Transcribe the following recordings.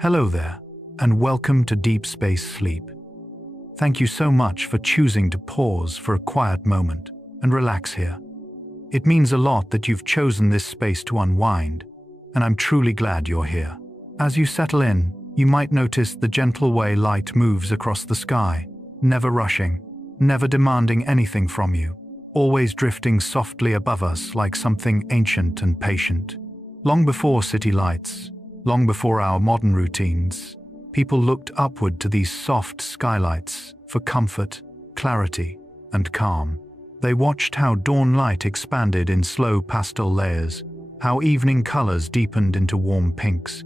Hello there, and welcome to Deep Space Sleep. Thank you so much for choosing to pause for a quiet moment and relax here. It means a lot that you've chosen this space to unwind, and I'm truly glad you're here. As you settle in, you might notice the gentle way light moves across the sky, never rushing, never demanding anything from you, always drifting softly above us like something ancient and patient. Long before city lights, long before our modern routines, people looked upward to these soft skylights for comfort, clarity, and calm. They watched how dawn light expanded in slow pastel layers, how evening colors deepened into warm pinks,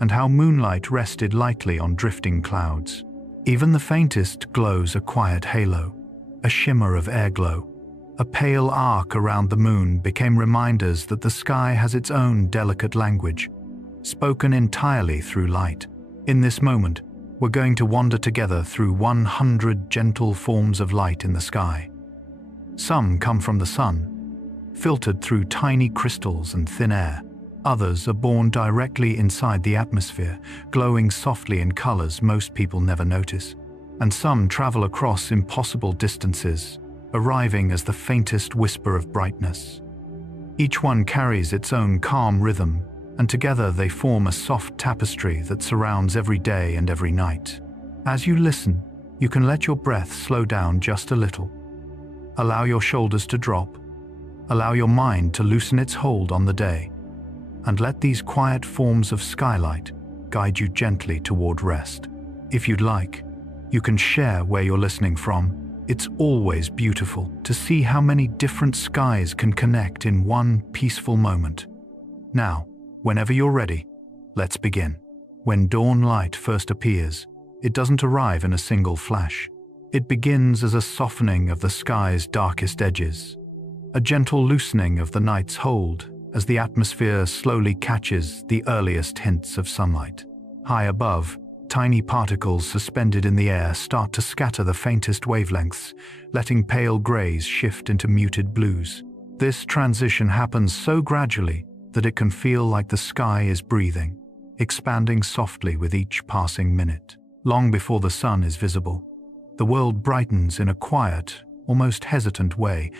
and how moonlight rested lightly on drifting clouds. Even the faintest glows a quiet halo, a shimmer of airglow. A pale arc around the moon became reminders that the sky has its own delicate language, spoken entirely through light. In this moment, we're going to wander together through 100 gentle forms of light in the sky. Some come from the sun, filtered through tiny crystals and thin air. Others are born directly inside the atmosphere, glowing softly in colors most people never notice. And some travel across impossible distances, arriving as the faintest whisper of brightness. Each one carries its own calm rhythm, and together they form a soft tapestry that surrounds every day and every night. As you listen, you can let your breath slow down just a little. Allow your shoulders to drop. Allow your mind to loosen its hold on the day. And let these quiet forms of skylight guide you gently toward rest. If you'd like, you can share where you're listening from. It's always beautiful to see how many different skies can connect in one peaceful moment. Now, whenever you're ready, let's begin. When dawn light first appears, it doesn't arrive in a single flash. It begins as a softening of the sky's darkest edges, a gentle loosening of the night's hold as the atmosphere slowly catches the earliest hints of sunlight. High above, tiny particles suspended in the air start to scatter the faintest wavelengths, letting pale grays shift into muted blues. This transition happens so gradually that it can feel like the sky is breathing, expanding softly with each passing minute. Long before the sun is visible, the world brightens in a quiet, almost hesitant way,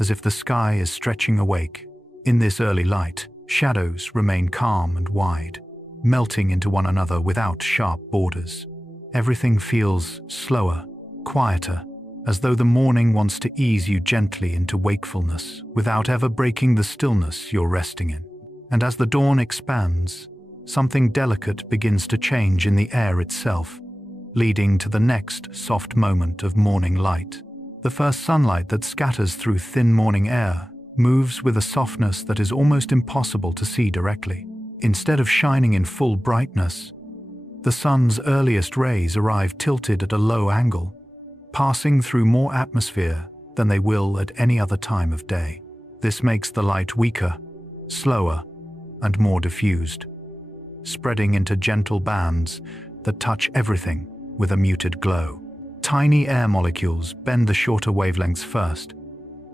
as if the sky is stretching awake. In this early light, shadows remain calm and wide, melting into one another without sharp borders. Everything feels slower, quieter, as though the morning wants to ease you gently into wakefulness without ever breaking the stillness you're resting in. And as the dawn expands, something delicate begins to change in the air itself, leading to the next soft moment of morning light. The first sunlight that scatters through thin morning air moves with a softness that is almost impossible to see directly. Instead of shining in full brightness, the sun's earliest rays arrive tilted at a low angle, passing through more atmosphere than they will at any other time of day. This makes the light weaker, slower, and more diffused, spreading into gentle bands that touch everything with a muted glow. Tiny air molecules bend the shorter wavelengths first,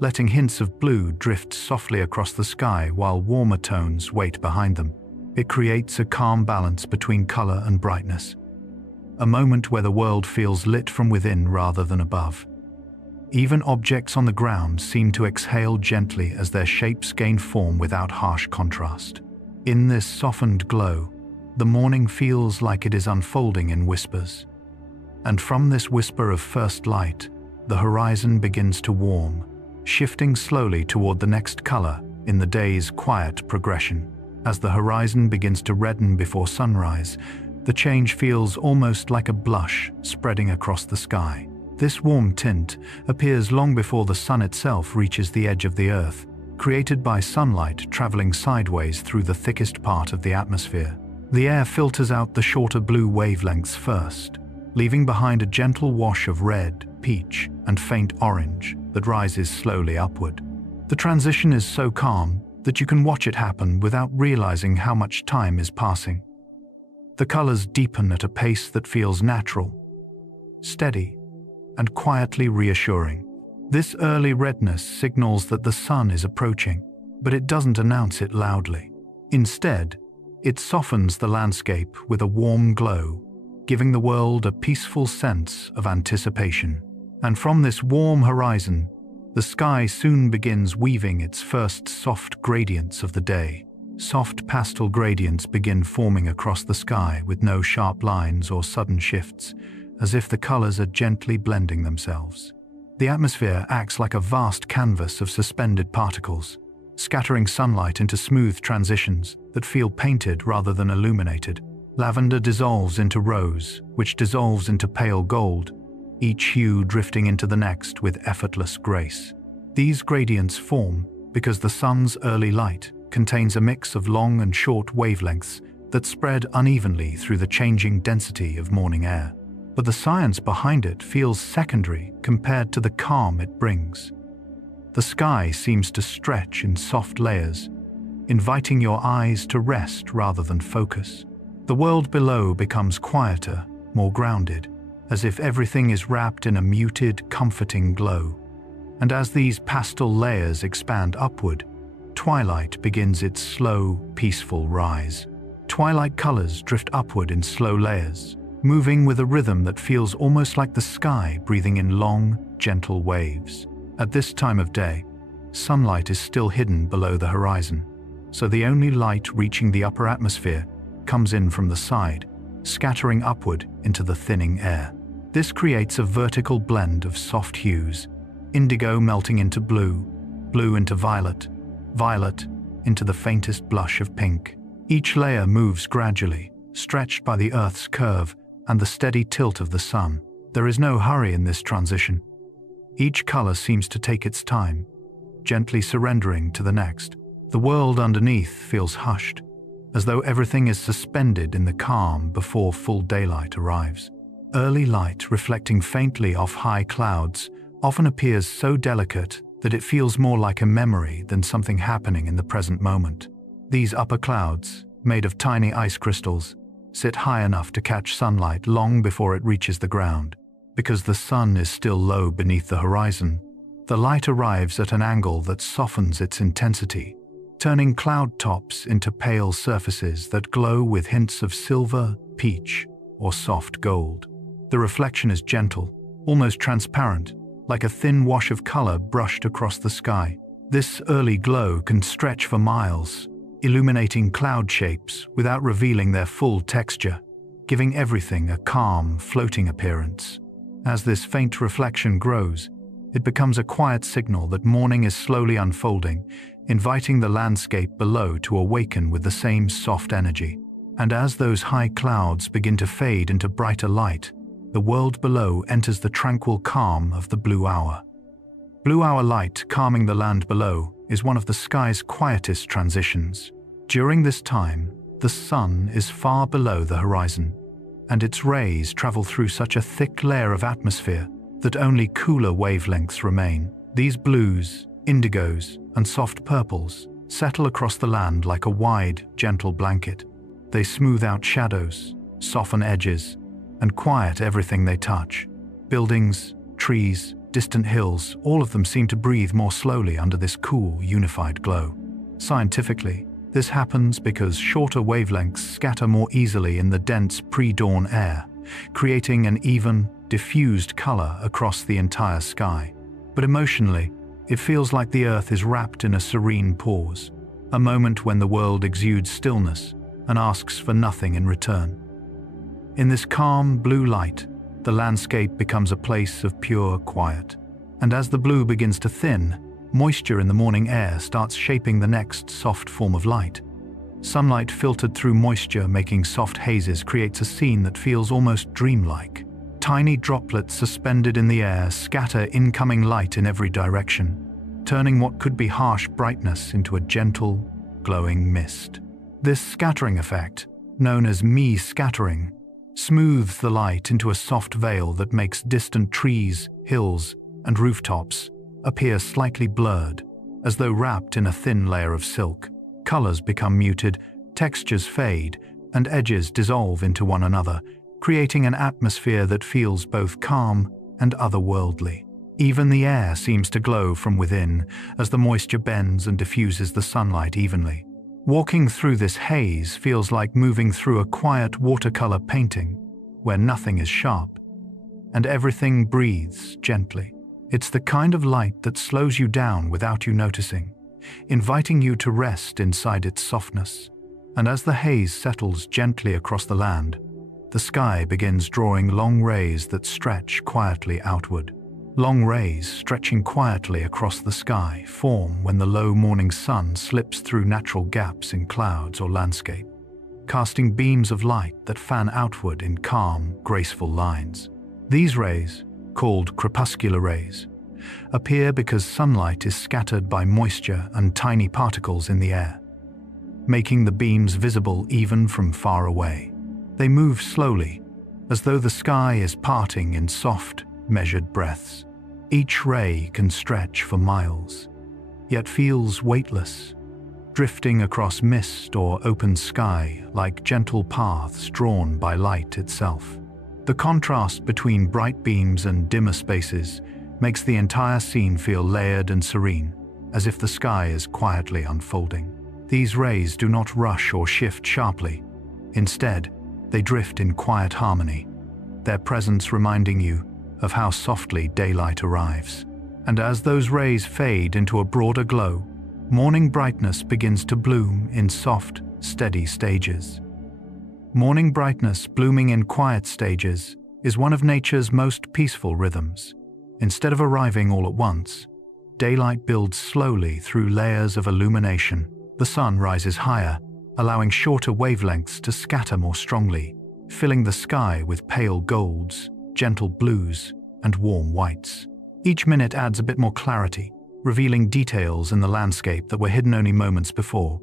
letting hints of blue drift softly across the sky while warmer tones wait behind them. It creates a calm balance between color and brightness, a moment where the world feels lit from within rather than above. Even objects on the ground seem to exhale gently as their shapes gain form without harsh contrast. In this softened glow, the morning feels like it is unfolding in whispers. And from this whisper of first light, the horizon begins to warm, shifting slowly toward the next color in the day's quiet progression. As the horizon begins to redden before sunrise, the change feels almost like a blush spreading across the sky. This warm tint appears long before the sun itself reaches the edge of the earth, created by sunlight traveling sideways through the thickest part of the atmosphere. The air filters out the shorter blue wavelengths first, leaving behind a gentle wash of red, peach, and faint orange that rises slowly upward. The transition is so calm that you can watch it happen without realizing how much time is passing. The colors deepen at a pace that feels natural, steady, and quietly reassuring. This early redness signals that the sun is approaching, but it doesn't announce it loudly. Instead, It softens the landscape with a warm glow, giving the world a peaceful sense of anticipation. And from this warm horizon, the sky soon begins weaving its first soft gradients of the day. Soft pastel gradients begin forming across the sky with no sharp lines or sudden shifts, as if the colors are gently blending themselves. The atmosphere acts like a vast canvas of suspended particles, scattering sunlight into smooth transitions that feel painted rather than illuminated. Lavender dissolves into rose, which dissolves into pale gold, each hue drifting into the next with effortless grace. These gradients form because the sun's early light contains a mix of long and short wavelengths that spread unevenly through the changing density of morning air. But the science behind it feels secondary compared to the calm it brings. The sky seems to stretch in soft layers, inviting your eyes to rest rather than focus. The world below becomes quieter, more grounded, as if everything is wrapped in a muted, comforting glow. And as these pastel layers expand upward, twilight begins its slow, peaceful rise. Twilight colors drift upward in slow layers, moving with a rhythm that feels almost like the sky breathing in long, gentle waves. At this time of day, sunlight is still hidden below the horizon, so the only light reaching the upper atmosphere comes in from the side, scattering upward into the thinning air. This creates a vertical blend of soft hues, indigo melting into blue, blue into violet, violet into the faintest blush of pink. Each layer moves gradually, stretched by the Earth's curve and the steady tilt of the sun. There is no hurry in this transition. Each color seems to take its time, gently surrendering to the next. The world underneath feels hushed, as though everything is suspended in the calm before full daylight arrives. Early light reflecting faintly off high clouds often appears so delicate that it feels more like a memory than something happening in the present moment. These upper clouds, made of tiny ice crystals, sit high enough to catch sunlight long before it reaches the ground. Because the sun is still low beneath the horizon, the light arrives at an angle that softens its intensity, turning cloud tops into pale surfaces that glow with hints of silver, peach, or soft gold. The reflection is gentle, almost transparent, like a thin wash of color brushed across the sky. This early glow can stretch for miles, illuminating cloud shapes without revealing their full texture, giving everything a calm, floating appearance. As this faint reflection grows, it becomes a quiet signal that morning is slowly unfolding, inviting the landscape below to awaken with the same soft energy. And as those high clouds begin to fade into brighter light, the world below enters the tranquil calm of the blue hour. Blue hour light calming the land below is one of the sky's quietest transitions. During this time, the sun is far below the horizon, and its rays travel through such a thick layer of atmosphere that only cooler wavelengths remain. These blues, indigos, and soft purples settle across the land like a wide, gentle blanket. They smooth out shadows, soften edges, and quiet everything they touch. Buildings, trees, distant hills, all of them seem to breathe more slowly under this cool, unified glow. Scientifically, this happens because shorter wavelengths scatter more easily in the dense pre-dawn air, creating an even, diffused color across the entire sky. But emotionally, it feels like the Earth is wrapped in a serene pause, a moment when the world exudes stillness and asks for nothing in return. In this calm blue light, the landscape becomes a place of pure quiet. And as the blue begins to thin, moisture in the morning air starts shaping the next soft form of light. Sunlight filtered through moisture making soft hazes creates a scene that feels almost dreamlike. Tiny droplets suspended in the air scatter incoming light in every direction, turning what could be harsh brightness into a gentle, glowing mist. This scattering effect, known as scattering, smooths the light into a soft veil that makes distant trees, hills, and rooftops appear slightly blurred, as though wrapped in a thin layer of silk. Colors become muted, textures fade, and edges dissolve into one another, creating an atmosphere that feels both calm and otherworldly. Even the air seems to glow from within as the moisture bends and diffuses the sunlight evenly. Walking through this haze feels like moving through a quiet watercolor painting where nothing is sharp and everything breathes gently. It's the kind of light that slows you down without you noticing, inviting you to rest inside its softness. And as the haze settles gently across the land, the sky begins drawing long rays that stretch quietly outward. Long rays stretching quietly across the sky form when the low morning sun slips through natural gaps in clouds or landscape, casting beams of light that fan outward in calm, graceful lines. These rays, called crepuscular rays, appear because sunlight is scattered by moisture and tiny particles in the air, making the beams visible even from far away. They move slowly, as though the sky is parting in soft, measured breaths. Each ray can stretch for miles, yet feels weightless, drifting across mist or open sky like gentle paths drawn by light itself. The contrast between bright beams and dimmer spaces makes the entire scene feel layered and serene, as if the sky is quietly unfolding. These rays do not rush or shift sharply. Instead, they drift in quiet harmony, their presence reminding you of how softly daylight arrives. And as those rays fade into a broader glow, morning brightness begins to bloom in soft, steady stages. Morning brightness blooming in quiet stages is one of nature's most peaceful rhythms. Instead of arriving all at once, daylight builds slowly through layers of illumination. The sun rises higher, allowing shorter wavelengths to scatter more strongly, filling the sky with pale golds, gentle blues, and warm whites. Each minute adds a bit more clarity, revealing details in the landscape that were hidden only moments before.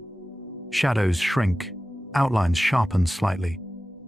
Shadows shrink, outlines sharpen slightly,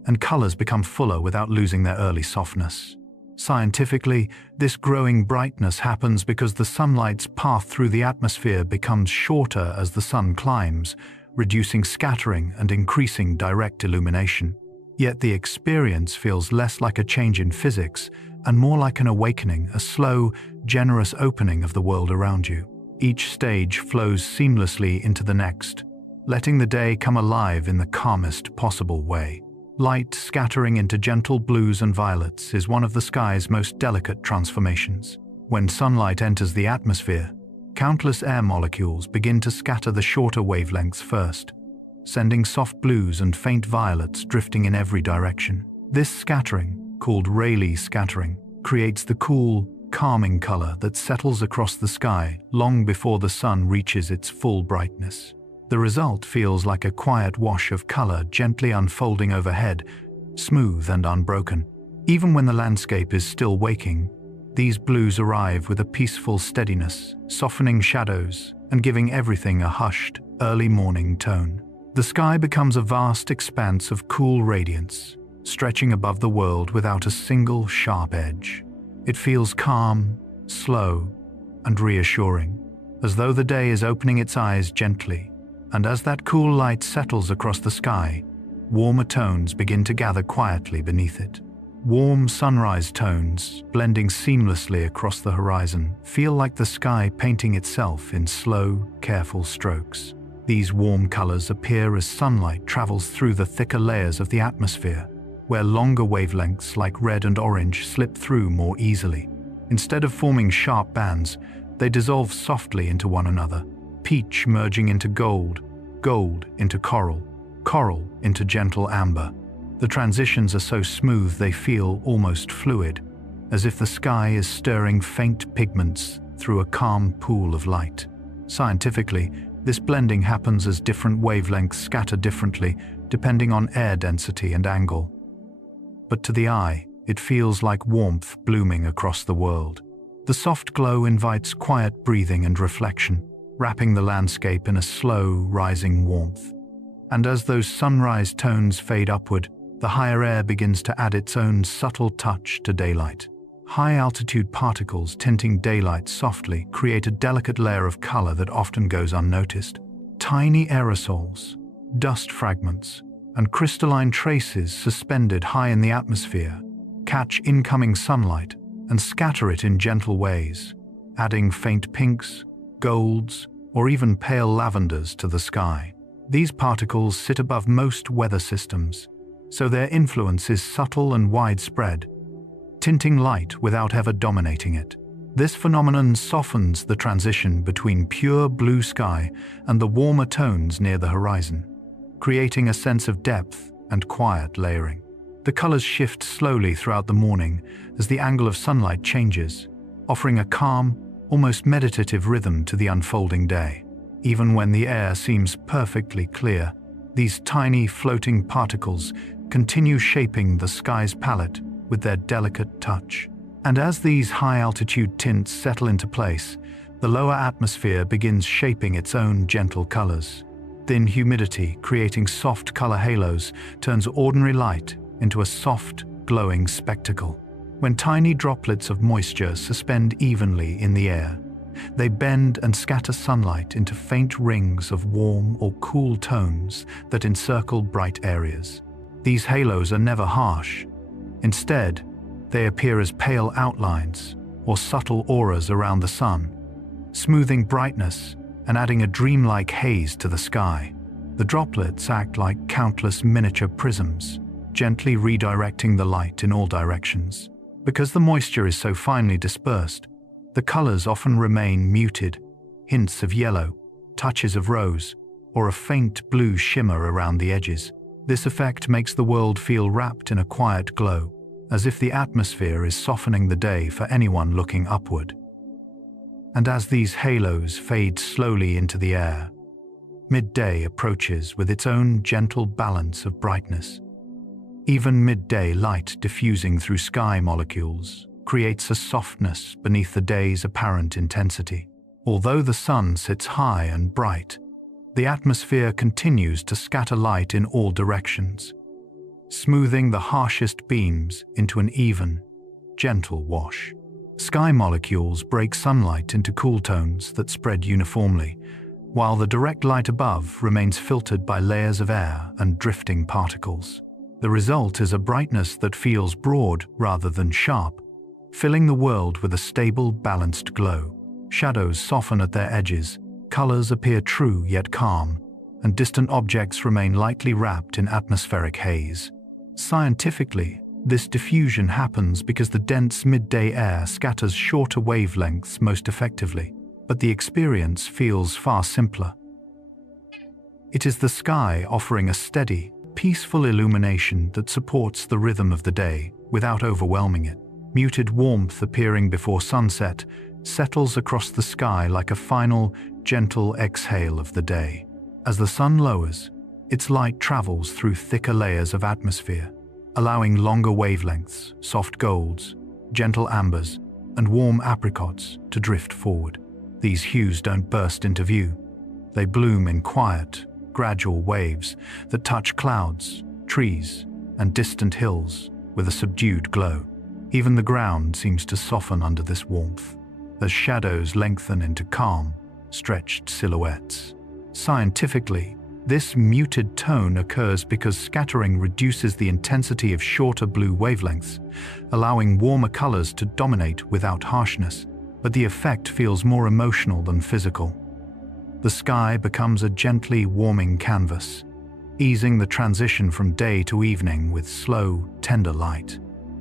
and colors become fuller without losing their early softness. Scientifically, this growing brightness happens because the sunlight's path through the atmosphere becomes shorter as the sun climbs, reducing scattering and increasing direct illumination. Yet the experience feels less like a change in physics and more like an awakening, a slow, generous opening of the world around you. Each stage flows seamlessly into the next, letting the day come alive in the calmest possible way. Light scattering into gentle blues and violets is one of the sky's most delicate transformations. When sunlight enters the atmosphere, countless air molecules begin to scatter the shorter wavelengths first, sending soft blues and faint violets drifting in every direction. This scattering, called Rayleigh scattering, creates the cool, calming color that settles across the sky long before the sun reaches its full brightness. The result feels like a quiet wash of color gently unfolding overhead, smooth and unbroken. Even when the landscape is still waking, these blues arrive with a peaceful steadiness, softening shadows and giving everything a hushed, early morning tone. The sky becomes a vast expanse of cool radiance, stretching above the world without a single sharp edge. It feels calm, slow, and reassuring, as though the day is opening its eyes gently. And as that cool light settles across the sky, warmer tones begin to gather quietly beneath it. Warm sunrise tones, blending seamlessly across the horizon, feel like the sky painting itself in slow, careful strokes. These warm colors appear as sunlight travels through the thicker layers of the atmosphere, where longer wavelengths like red and orange slip through more easily. Instead of forming sharp bands, they dissolve softly into one another. Peach merging into gold, gold into coral, coral into gentle amber. The transitions are so smooth they feel almost fluid, as if the sky is stirring faint pigments through a calm pool of light. Scientifically, this blending happens as different wavelengths scatter differently depending on air density and angle. But to the eye, it feels like warmth blooming across the world. The soft glow invites quiet breathing and reflection, wrapping the landscape in a slow, rising warmth. And as those sunrise tones fade upward, the higher air begins to add its own subtle touch to daylight. High-altitude particles tinting daylight softly create a delicate layer of color that often goes unnoticed. Tiny aerosols, dust fragments, and crystalline traces suspended high in the atmosphere catch incoming sunlight and scatter it in gentle ways, adding faint pinks, golds, or even pale lavenders to the sky. These particles sit above most weather systems, so their influence is subtle and widespread, tinting light without ever dominating it. This phenomenon softens the transition between pure blue sky and the warmer tones near the horizon, creating a sense of depth and quiet layering. The colors shift slowly throughout the morning as the angle of sunlight changes, offering a calm, almost meditative rhythm to the unfolding day. Even when the air seems perfectly clear, these tiny floating particles continue shaping the sky's palette with their delicate touch. And as these high-altitude tints settle into place, the lower atmosphere begins shaping its own gentle colors. Thin humidity, creating soft color halos, turns ordinary light into a soft, glowing spectacle. When tiny droplets of moisture suspend evenly in the air, they bend and scatter sunlight into faint rings of warm or cool tones that encircle bright areas. These halos are never harsh. Instead, they appear as pale outlines or subtle auroras around the sun, smoothing brightness and adding a dreamlike haze to the sky. The droplets act like countless miniature prisms, gently redirecting the light in all directions. Because the moisture is so finely dispersed, the colors often remain muted, hints of yellow, touches of rose, or a faint blue shimmer around the edges. This effect makes the world feel wrapped in a quiet glow, as if the atmosphere is softening the day for anyone looking upward. And as these halos fade slowly into the air, midday approaches with its own gentle balance of brightness. Even midday light diffusing through sky molecules creates a softness beneath the day's apparent intensity. Although the sun sits high and bright, the atmosphere continues to scatter light in all directions, smoothing the harshest beams into an even, gentle wash. Sky molecules break sunlight into cool tones that spread uniformly, while the direct light above remains filtered by layers of air and drifting particles. The result is a brightness that feels broad rather than sharp, filling the world with a stable, balanced glow. Shadows soften at their edges, colors appear true yet calm, and distant objects remain lightly wrapped in atmospheric haze. Scientifically, this diffusion happens because the dense midday air scatters shorter wavelengths most effectively, but the experience feels far simpler. It is the sky offering a steady, peaceful illumination that supports the rhythm of the day without overwhelming it. Muted warmth appearing before sunset settles across the sky like a final, gentle exhale of the day. As the sun lowers, its light travels through thicker layers of atmosphere, allowing longer wavelengths, soft golds, gentle ambers, and warm apricots to drift forward. These hues don't burst into view. They bloom in quiet, gradual waves that touch clouds, trees, and distant hills with a subdued glow. Even the ground seems to soften under this warmth, as shadows lengthen into calm, stretched silhouettes. Scientifically, this muted tone occurs because scattering reduces the intensity of shorter blue wavelengths, allowing warmer colors to dominate without harshness, but the effect feels more emotional than physical. The sky becomes a gently warming canvas, easing the transition from day to evening with slow, tender light.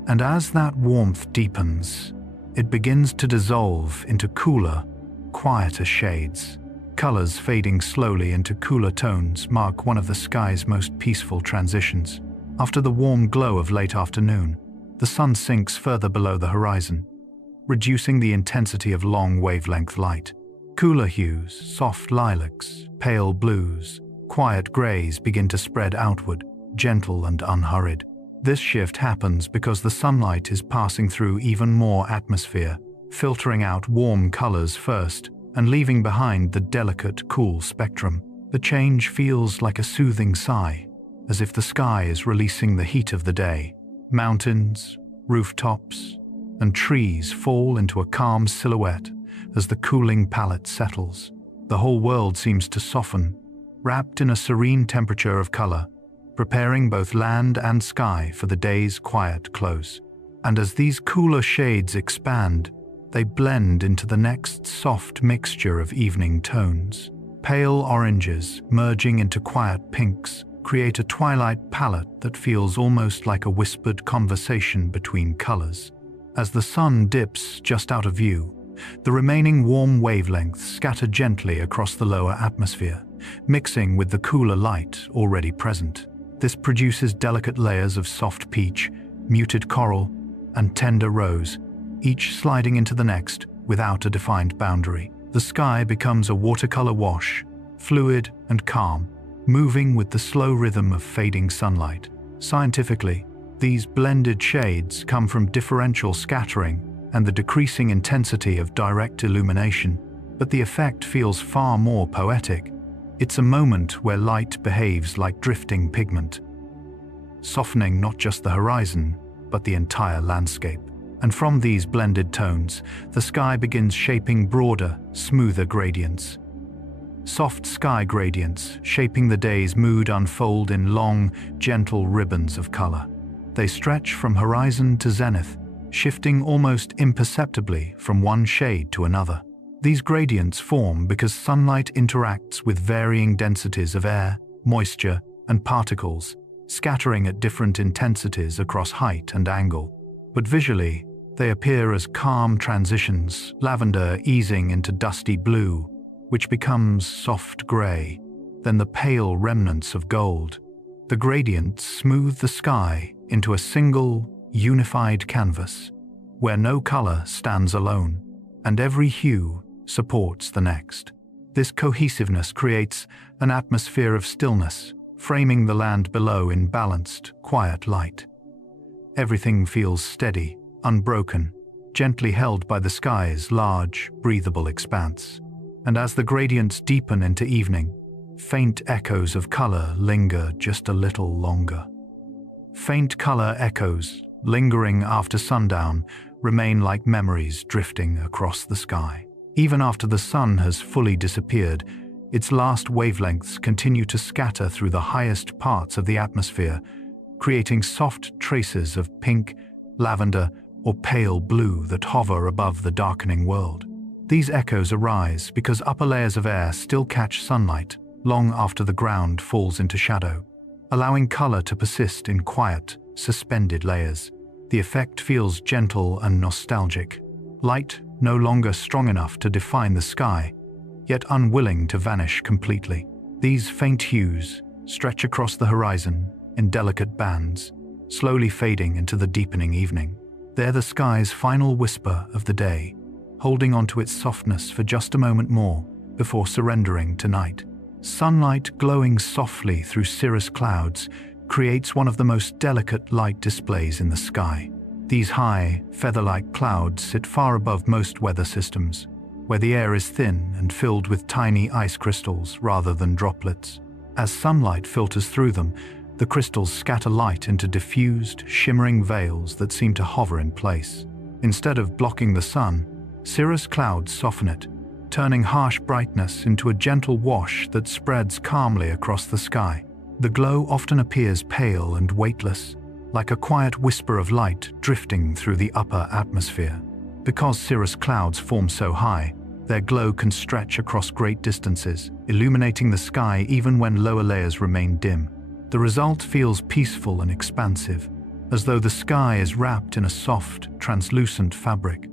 And as that warmth deepens, it begins to dissolve into cooler, quieter shades. Colors fading slowly into cooler tones mark one of the sky's most peaceful transitions. After the warm glow of late afternoon, the sun sinks further below the horizon, reducing the intensity of long wavelength light. Cooler hues, soft lilacs, pale blues, quiet grays begin to spread outward, gentle and unhurried. This shift happens because the sunlight is passing through even more atmosphere, filtering out warm colors first and leaving behind the delicate, cool spectrum. The change feels like a soothing sigh, as if the sky is releasing the heat of the day. Mountains, rooftops, and trees fall into a calm silhouette as the cooling palette settles. The whole world seems to soften, wrapped in a serene temperature of color, preparing both land and sky for the day's quiet close. And as these cooler shades expand, they blend into the next soft mixture of evening tones. Pale oranges, merging into quiet pinks, create a twilight palette that feels almost like a whispered conversation between colors. As the sun dips just out of view, the remaining warm wavelengths scatter gently across the lower atmosphere, mixing with the cooler light already present. This produces delicate layers of soft peach, muted coral, and tender rose, each sliding into the next without a defined boundary. The sky becomes a watercolor wash, fluid and calm, moving with the slow rhythm of fading sunlight. Scientifically, these blended shades come from differential scattering and the decreasing intensity of direct illumination, but the effect feels far more poetic. It's a moment where light behaves like drifting pigment, softening not just the horizon, but the entire landscape. And from these blended tones, the sky begins shaping broader, smoother gradients. Soft sky gradients, shaping the day's mood, unfold in long, gentle ribbons of color. They stretch from horizon to zenith, shifting almost imperceptibly from one shade to another. These gradients form because sunlight interacts with varying densities of air, moisture, and particles, scattering at different intensities across height and angle. But visually, they appear as calm transitions, lavender easing into dusty blue, which becomes soft gray, then the pale remnants of gold. The gradients smooth the sky into a single, unified canvas, where no color stands alone, and every hue supports the next. This cohesiveness creates an atmosphere of stillness, framing the land below in balanced, quiet light. Everything feels steady, unbroken, gently held by the sky's large, breathable expanse. And as the gradients deepen into evening, faint echoes of color linger just a little longer. Faint color echoes, lingering after sundown, remain like memories drifting across the sky. Even after the sun has fully disappeared, its last wavelengths continue to scatter through the highest parts of the atmosphere, creating soft traces of pink, lavender, or pale blue that hover above the darkening world. These echoes arise because upper layers of air still catch sunlight long after the ground falls into shadow, allowing color to persist in quiet, suspended layers. The effect feels gentle and nostalgic, light no longer strong enough to define the sky, yet unwilling to vanish completely. These faint hues stretch across the horizon in delicate bands, slowly fading into the deepening evening. They're the sky's final whisper of the day, holding onto its softness for just a moment more before surrendering to night. Sunlight glowing softly through cirrus clouds creates one of the most delicate light displays in the sky. These high, feather-like clouds sit far above most weather systems, where the air is thin and filled with tiny ice crystals rather than droplets. As sunlight filters through them, the crystals scatter light into diffused, shimmering veils that seem to hover in place. Instead of blocking the sun, cirrus clouds soften it, turning harsh brightness into a gentle wash that spreads calmly across the sky. The glow often appears pale and weightless, like a quiet whisper of light drifting through the upper atmosphere. Because cirrus clouds form so high, their glow can stretch across great distances, illuminating the sky even when lower layers remain dim. The result feels peaceful and expansive, as though the sky is wrapped in a soft, translucent fabric.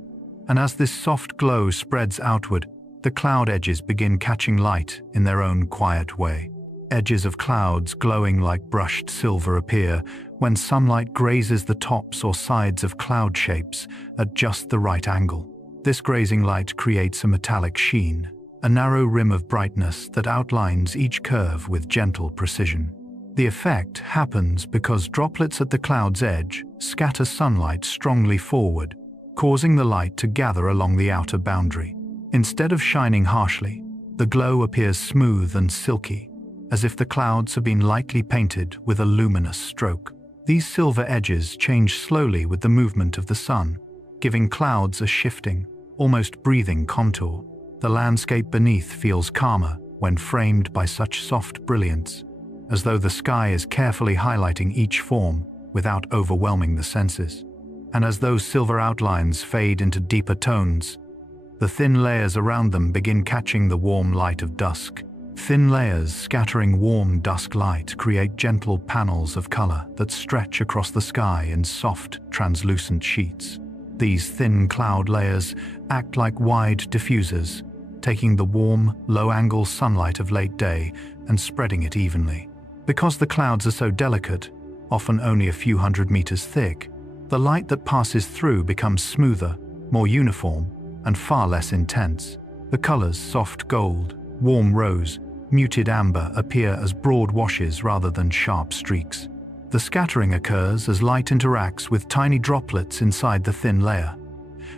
And as this soft glow spreads outward, the cloud edges begin catching light in their own quiet way. Edges of clouds glowing like brushed silver appear when sunlight grazes the tops or sides of cloud shapes at just the right angle. This grazing light creates a metallic sheen, a narrow rim of brightness that outlines each curve with gentle precision. The effect happens because droplets at the cloud's edge scatter sunlight strongly forward, causing the light to gather along the outer boundary. Instead of shining harshly, the glow appears smooth and silky, as if the clouds have been lightly painted with a luminous stroke. These silver edges change slowly with the movement of the sun, giving clouds a shifting, almost breathing contour. The landscape beneath feels calmer when framed by such soft brilliance, as though the sky is carefully highlighting each form without overwhelming the senses. And as those silver outlines fade into deeper tones, the thin layers around them begin catching the warm light of dusk, Thin layers scattering warm dusk light create gentle panels of color that stretch across the sky in soft, translucent sheets. These thin cloud layers act like wide diffusers, taking the warm, low-angle sunlight of late day and spreading it evenly. Because the clouds are so delicate, often only a few hundred meters thick, the light that passes through becomes smoother, more uniform, and far less intense. The colors, soft gold, warm rose, muted amber, appear as broad washes rather than sharp streaks. The scattering occurs as light interacts with tiny droplets inside the thin layer,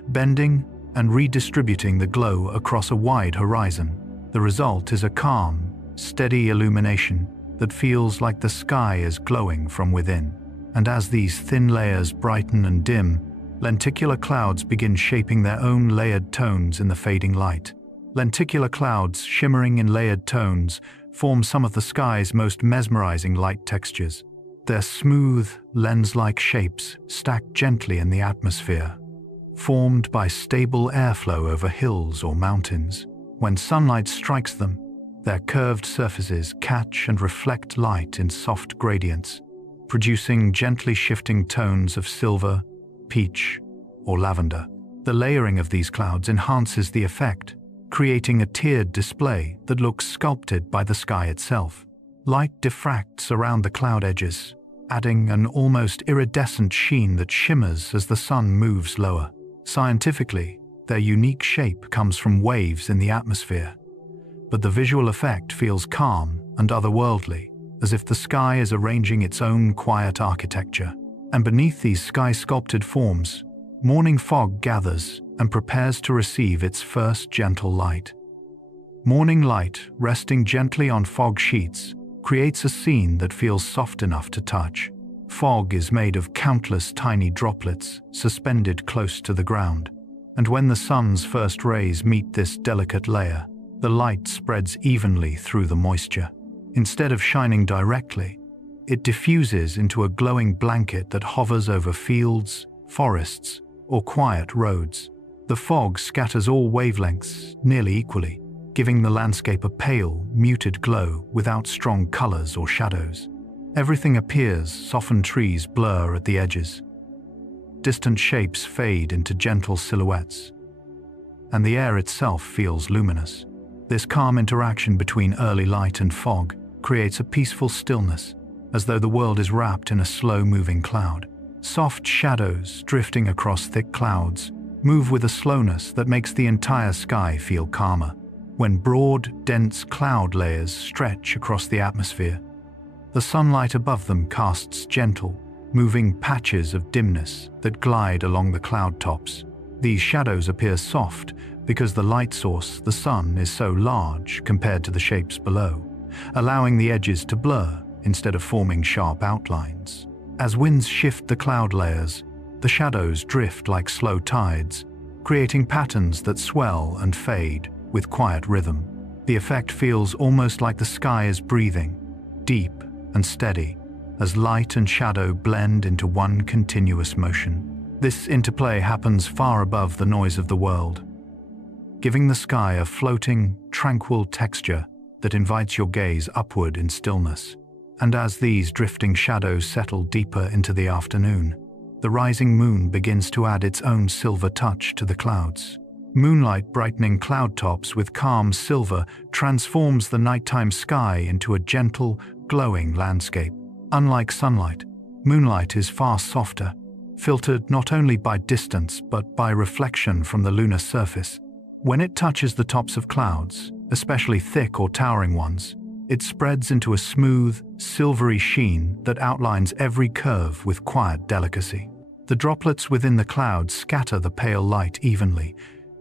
bending and redistributing the glow across a wide horizon. The result is a calm, steady illumination that feels like the sky is glowing from within. And as these thin layers brighten and dim, lenticular clouds begin shaping their own layered tones in the fading light. Lenticular clouds, shimmering in layered tones, form some of the sky's most mesmerizing light textures. Their smooth, lens-like shapes stack gently in the atmosphere, formed by stable airflow over hills or mountains. When sunlight strikes them, their curved surfaces catch and reflect light in soft gradients, producing gently shifting tones of silver, peach, or lavender. The layering of these clouds enhances the effect, creating a tiered display that looks sculpted by the sky itself. Light diffracts around the cloud edges, adding an almost iridescent sheen that shimmers as the sun moves lower. Scientifically, their unique shape comes from waves in the atmosphere, but the visual effect feels calm and otherworldly, as if the sky is arranging its own quiet architecture. And beneath these sky-sculpted forms, morning fog gathers and prepares to receive its first gentle light. Morning light, resting gently on fog sheets, creates a scene that feels soft enough to touch. Fog is made of countless tiny droplets suspended close to the ground, and when the sun's first rays meet this delicate layer, the light spreads evenly through the moisture. Instead of shining directly, it diffuses into a glowing blanket that hovers over fields, forests, or quiet roads. The fog scatters all wavelengths nearly equally, giving the landscape a pale, muted glow without strong colors or shadows. Everything appears, softened trees blur at the edges. Distant shapes fade into gentle silhouettes, and the air itself feels luminous. This calm interaction between early light and fog creates a peaceful stillness, as though the world is wrapped in a slow-moving cloud. Soft shadows drifting across thick clouds move with a slowness that makes the entire sky feel calmer. When broad, dense cloud layers stretch across the atmosphere, the sunlight above them casts gentle, moving patches of dimness that glide along the cloud tops. These shadows appear soft because the light source, the sun, is so large compared to the shapes below, allowing the edges to blur instead of forming sharp outlines. As winds shift the cloud layers, the shadows drift like slow tides, creating patterns that swell and fade with quiet rhythm. The effect feels almost like the sky is breathing, deep and steady, as light and shadow blend into one continuous motion. This interplay happens far above the noise of the world, giving the sky a floating, tranquil texture that invites your gaze upward in stillness. And as these drifting shadows settle deeper into the afternoon, the rising moon begins to add its own silver touch to the clouds. Moonlight brightening cloud tops with calm silver transforms the nighttime sky into a gentle, glowing landscape. Unlike sunlight, moonlight is far softer, filtered not only by distance but by reflection from the lunar surface. When it touches the tops of clouds, especially thick or towering ones, it spreads into a smooth, silvery sheen that outlines every curve with quiet delicacy. The droplets within the clouds scatter the pale light evenly,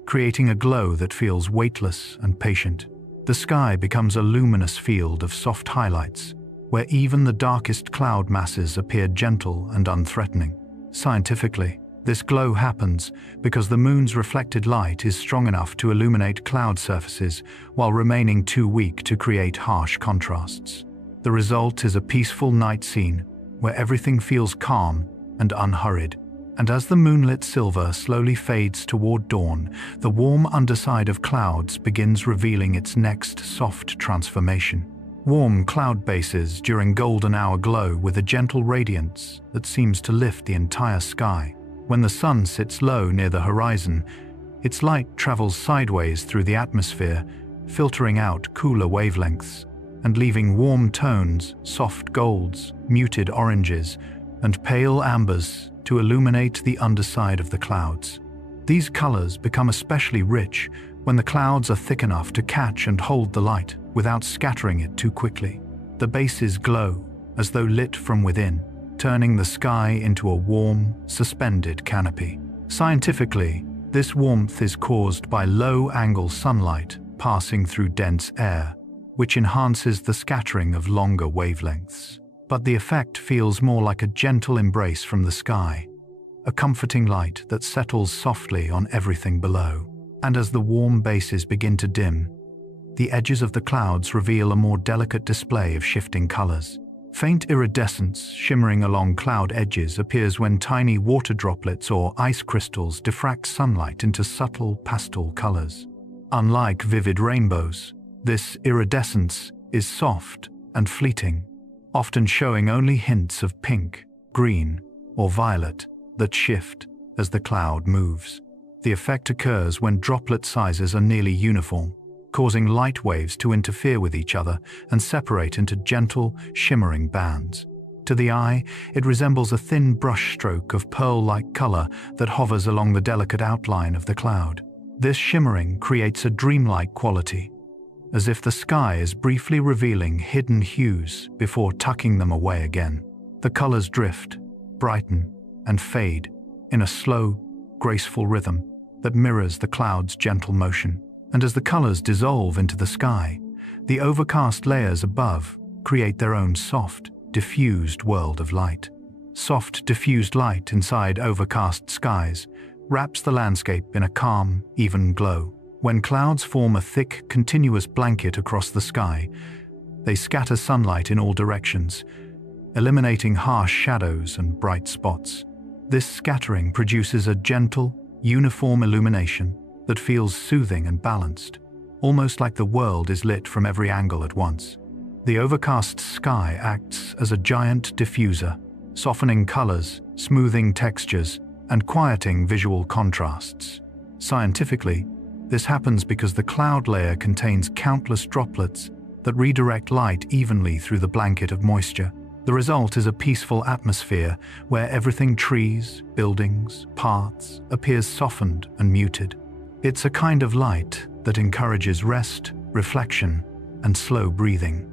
creating a glow that feels weightless and patient. The sky becomes a luminous field of soft highlights, where even the darkest cloud masses appear gentle and unthreatening. Scientifically, this glow happens because the moon's reflected light is strong enough to illuminate cloud surfaces while remaining too weak to create harsh contrasts. The result is a peaceful night scene where everything feels calm and unhurried. And as the moonlit silver slowly fades toward dawn, the warm underside of clouds begins revealing its next soft transformation. Warm cloud bases during golden hour glow with a gentle radiance that seems to lift the entire sky. When the sun sits low near the horizon, its light travels sideways through the atmosphere, filtering out cooler wavelengths and leaving warm tones, soft golds, muted oranges, and pale ambers to illuminate the underside of the clouds. These colors become especially rich when the clouds are thick enough to catch and hold the light without scattering it too quickly. The bases glow as though lit from within, turning the sky into a warm, suspended canopy. Scientifically, this warmth is caused by low-angle sunlight passing through dense air, which enhances the scattering of longer wavelengths. But the effect feels more like a gentle embrace from the sky, a comforting light that settles softly on everything below. And as the warm bases begin to dim, the edges of the clouds reveal a more delicate display of shifting colors. Faint iridescence shimmering along cloud edges appears when tiny water droplets or ice crystals diffract sunlight into subtle pastel colors. Unlike vivid rainbows, this iridescence is soft and fleeting, often showing only hints of pink, green, or violet that shift as the cloud moves. The effect occurs when droplet sizes are nearly uniform, causing light waves to interfere with each other and separate into gentle, shimmering bands. To the eye, it resembles a thin brushstroke of pearl-like color that hovers along the delicate outline of the cloud. This shimmering creates a dreamlike quality, as if the sky is briefly revealing hidden hues before tucking them away again. The colors drift, brighten, and fade in a slow, graceful rhythm that mirrors the cloud's gentle motion. And as the colors dissolve into the sky, the overcast layers above create their own soft, diffused world of light. Soft, diffused light inside overcast skies wraps the landscape in a calm, even glow. When clouds form a thick, continuous blanket across the sky, they scatter sunlight in all directions, eliminating harsh shadows and bright spots. This scattering produces a gentle, uniform illumination that feels soothing and balanced, almost like the world is lit from every angle at once. The overcast sky acts as a giant diffuser, softening colors, smoothing textures, and quieting visual contrasts. Scientifically, this happens because the cloud layer contains countless droplets that redirect light evenly through the blanket of moisture. The result is a peaceful atmosphere where everything, trees, buildings, paths, appears softened and muted. It's a kind of light that encourages rest, reflection, and slow breathing.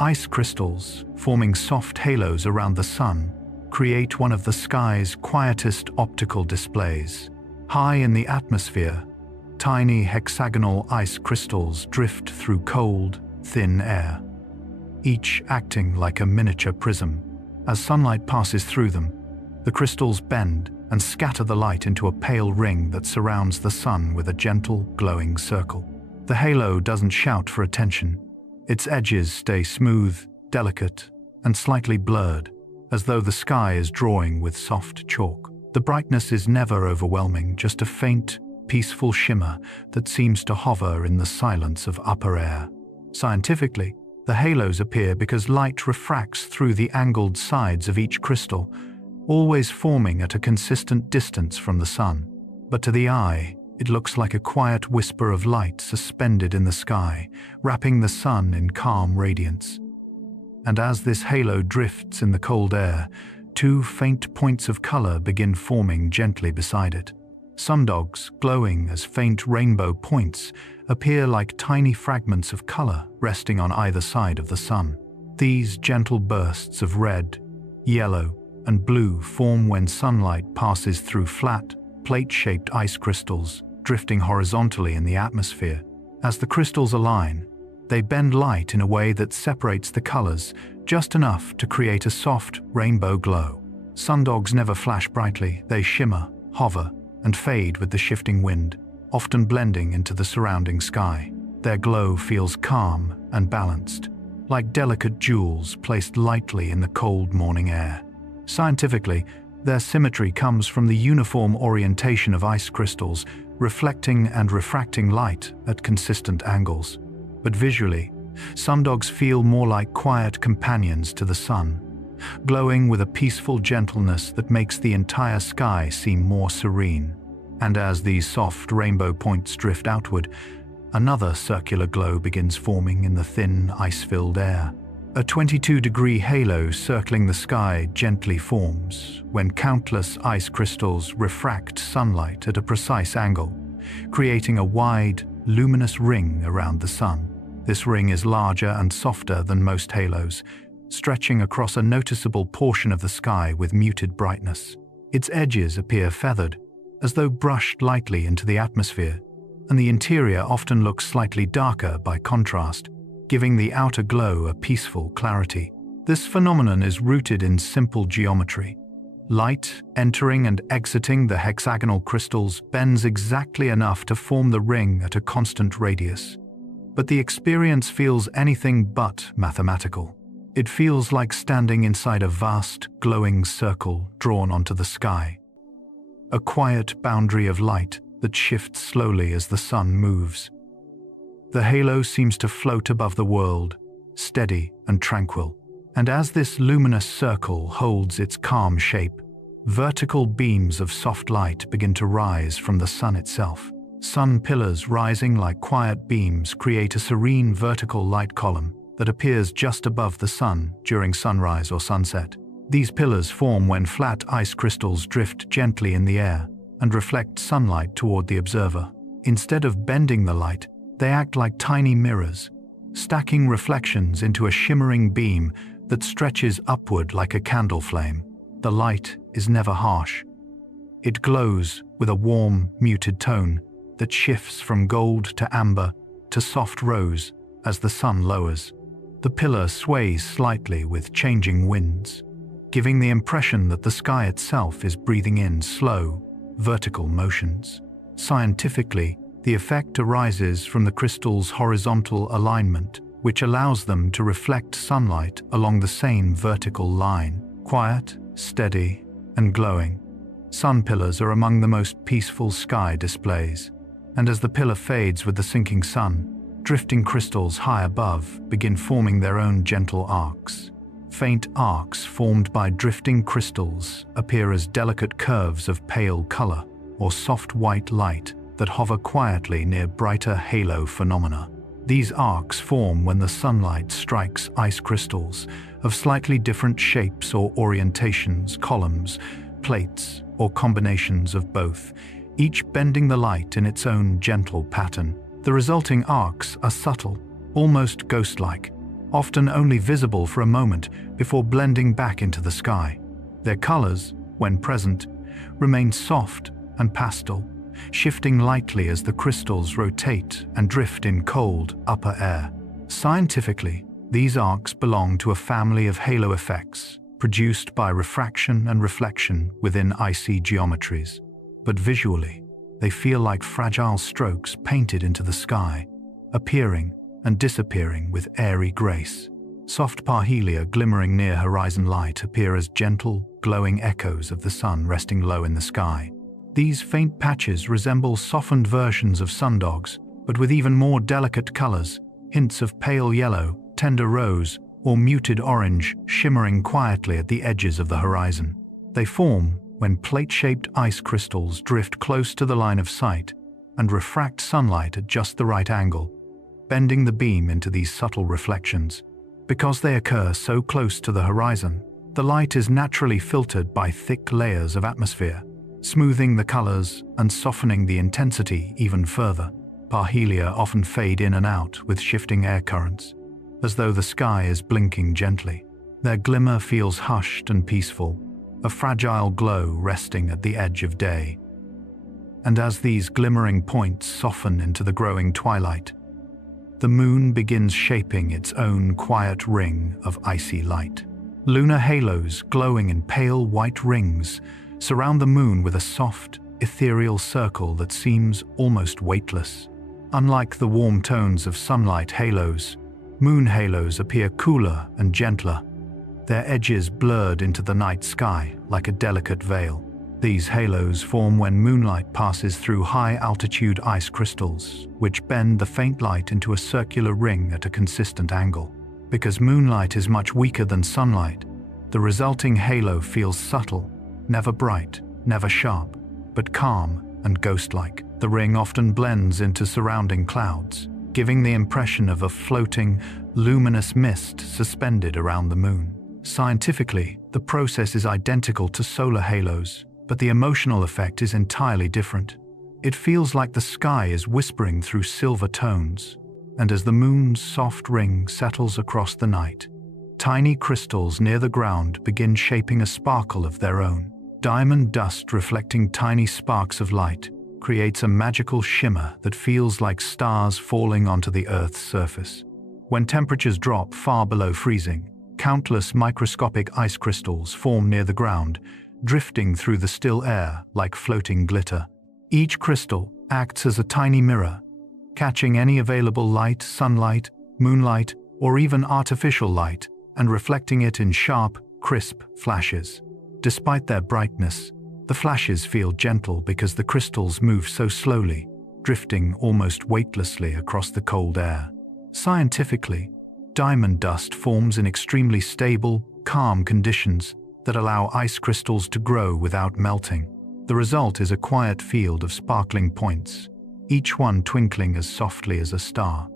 Ice crystals, forming soft halos around the sun, create one of the sky's quietest optical displays. High in the atmosphere, tiny hexagonal ice crystals drift through cold, thin air, each acting like a miniature prism. As sunlight passes through them, the crystals bend and scatter the light into a pale ring that surrounds the sun with a gentle, glowing circle. The halo doesn't shout for attention. Its edges stay smooth, delicate, and slightly blurred, as though the sky is drawing with soft chalk. The brightness is never overwhelming, just a faint, peaceful shimmer that seems to hover in the silence of upper air. Scientifically, the halos appear because light refracts through the angled sides of each crystal, always forming at a consistent distance from the sun. But to the eye, it looks like a quiet whisper of light suspended in the sky, wrapping the sun in calm radiance. And as this halo drifts in the cold air, two faint points of color begin forming gently beside it. Sundogs, glowing as faint rainbow points, appear like tiny fragments of color resting on either side of the sun. These gentle bursts of red, yellow, and blue form when sunlight passes through flat, plate-shaped ice crystals, drifting horizontally in the atmosphere. As the crystals align, they bend light in a way that separates the colors just enough to create a soft, rainbow glow. Sundogs never flash brightly, they shimmer, hover, and fade with the shifting wind, often blending into the surrounding sky. Their glow feels calm and balanced, like delicate jewels placed lightly in the cold morning air. Scientifically, Their symmetry comes from the uniform orientation of ice crystals, reflecting and refracting light at consistent angles. But visually, sundogs feel more like quiet companions to the sun, glowing with a peaceful gentleness that makes the entire sky seem more serene. And as these soft rainbow points drift outward, another circular glow begins forming in the thin, ice-filled air. A 22-degree halo circling the sky gently forms when countless ice crystals refract sunlight at a precise angle, creating a wide, luminous ring around the sun. This ring is larger and softer than most halos, stretching across a noticeable portion of the sky with muted brightness. Its edges appear feathered, as though brushed lightly into the atmosphere, and the interior often looks slightly darker by contrast, giving the outer glow a peaceful clarity. This phenomenon is rooted in simple geometry. Light, entering and exiting the hexagonal crystals, bends exactly enough to form the ring at a constant radius. But the experience feels anything but mathematical. It feels like standing inside a vast, glowing circle drawn onto the sky. A quiet boundary of light that shifts slowly as the sun moves. The halo seems to float above the world, steady and tranquil. And as this luminous circle holds its calm shape, vertical beams of soft light begin to rise from the sun itself. Sun pillars rising like quiet beams create a serene vertical light column that appears just above the sun during sunrise or sunset. These pillars form when flat ice crystals drift gently in the air and reflect sunlight toward the observer. Instead of bending the light, they act like tiny mirrors, stacking reflections into a shimmering beam that stretches upward like a candle flame. The light is never harsh. It glows with a warm, muted tone that shifts from gold to amber to soft rose as the sun lowers. The pillar sways slightly with changing winds, giving the impression that the sky itself is breathing in slow, vertical motions. Scientifically, the effect arises from the crystal's horizontal alignment, which allows them to reflect sunlight along the same vertical line. Quiet, steady, and glowing, sun pillars are among the most peaceful sky displays. And as the pillar fades with the sinking sun, drifting crystals high above begin forming their own gentle arcs. Faint arcs formed by drifting crystals appear as delicate curves of pale color or soft white light that hover quietly near brighter halo phenomena. These arcs form when the sunlight strikes ice crystals of slightly different shapes or orientations, columns, plates, or combinations of both, each bending the light in its own gentle pattern. The resulting arcs are subtle, almost ghost-like, often only visible for a moment before blending back into the sky. Their colors, when present, remain soft and pastel, shifting lightly as the crystals rotate and drift in cold, upper air. Scientifically, these arcs belong to a family of halo effects produced by refraction and reflection within icy geometries. But visually, they feel like fragile strokes painted into the sky, appearing and disappearing with airy grace. Soft parhelia glimmering near horizon light appear as gentle, glowing echoes of the sun resting low in the sky. These faint patches resemble softened versions of sundogs, but with even more delicate colors, hints of pale yellow, tender rose, or muted orange shimmering quietly at the edges of the horizon. They form when plate-shaped ice crystals drift close to the line of sight and refract sunlight at just the right angle, bending the beam into these subtle reflections. Because they occur so close to the horizon, the light is naturally filtered by thick layers of atmosphere, smoothing the colors and softening the intensity even further. Parhelia often fade in and out with shifting air currents, as though the sky is blinking gently. Their glimmer feels hushed and peaceful, a fragile glow resting at the edge of day. And as these glimmering points soften into the growing twilight, the moon begins shaping its own quiet ring of icy light. Lunar halos, glowing in pale white rings, surround the moon with a soft, ethereal circle that seems almost weightless. Unlike the warm tones of sunlight halos, moon halos appear cooler and gentler, their edges blurred into the night sky like a delicate veil. These halos form when moonlight passes through high-altitude ice crystals, which bend the faint light into a circular ring at a consistent angle. Because moonlight is much weaker than sunlight, the resulting halo feels subtle, never bright, never sharp, but calm and ghost-like. The ring often blends into surrounding clouds, giving the impression of a floating, luminous mist suspended around the moon. Scientifically, the process is identical to solar halos, but the emotional effect is entirely different. It feels like the sky is whispering through silver tones, and as the moon's soft ring settles across the night, tiny crystals near the ground begin shaping a sparkle of their own. Diamond dust reflecting tiny sparks of light creates a magical shimmer that feels like stars falling onto the Earth's surface. When temperatures drop far below freezing, countless microscopic ice crystals form near the ground, drifting through the still air like floating glitter. Each crystal acts as a tiny mirror, catching any available light, sunlight, moonlight, or even artificial light, and reflecting it in sharp, crisp flashes. Despite their brightness, the flashes feel gentle because the crystals move so slowly, drifting almost weightlessly across the cold air. Scientifically, diamond dust forms in extremely stable, calm conditions that allow ice crystals to grow without melting. The result is a quiet field of sparkling points, each one twinkling as softly as a star.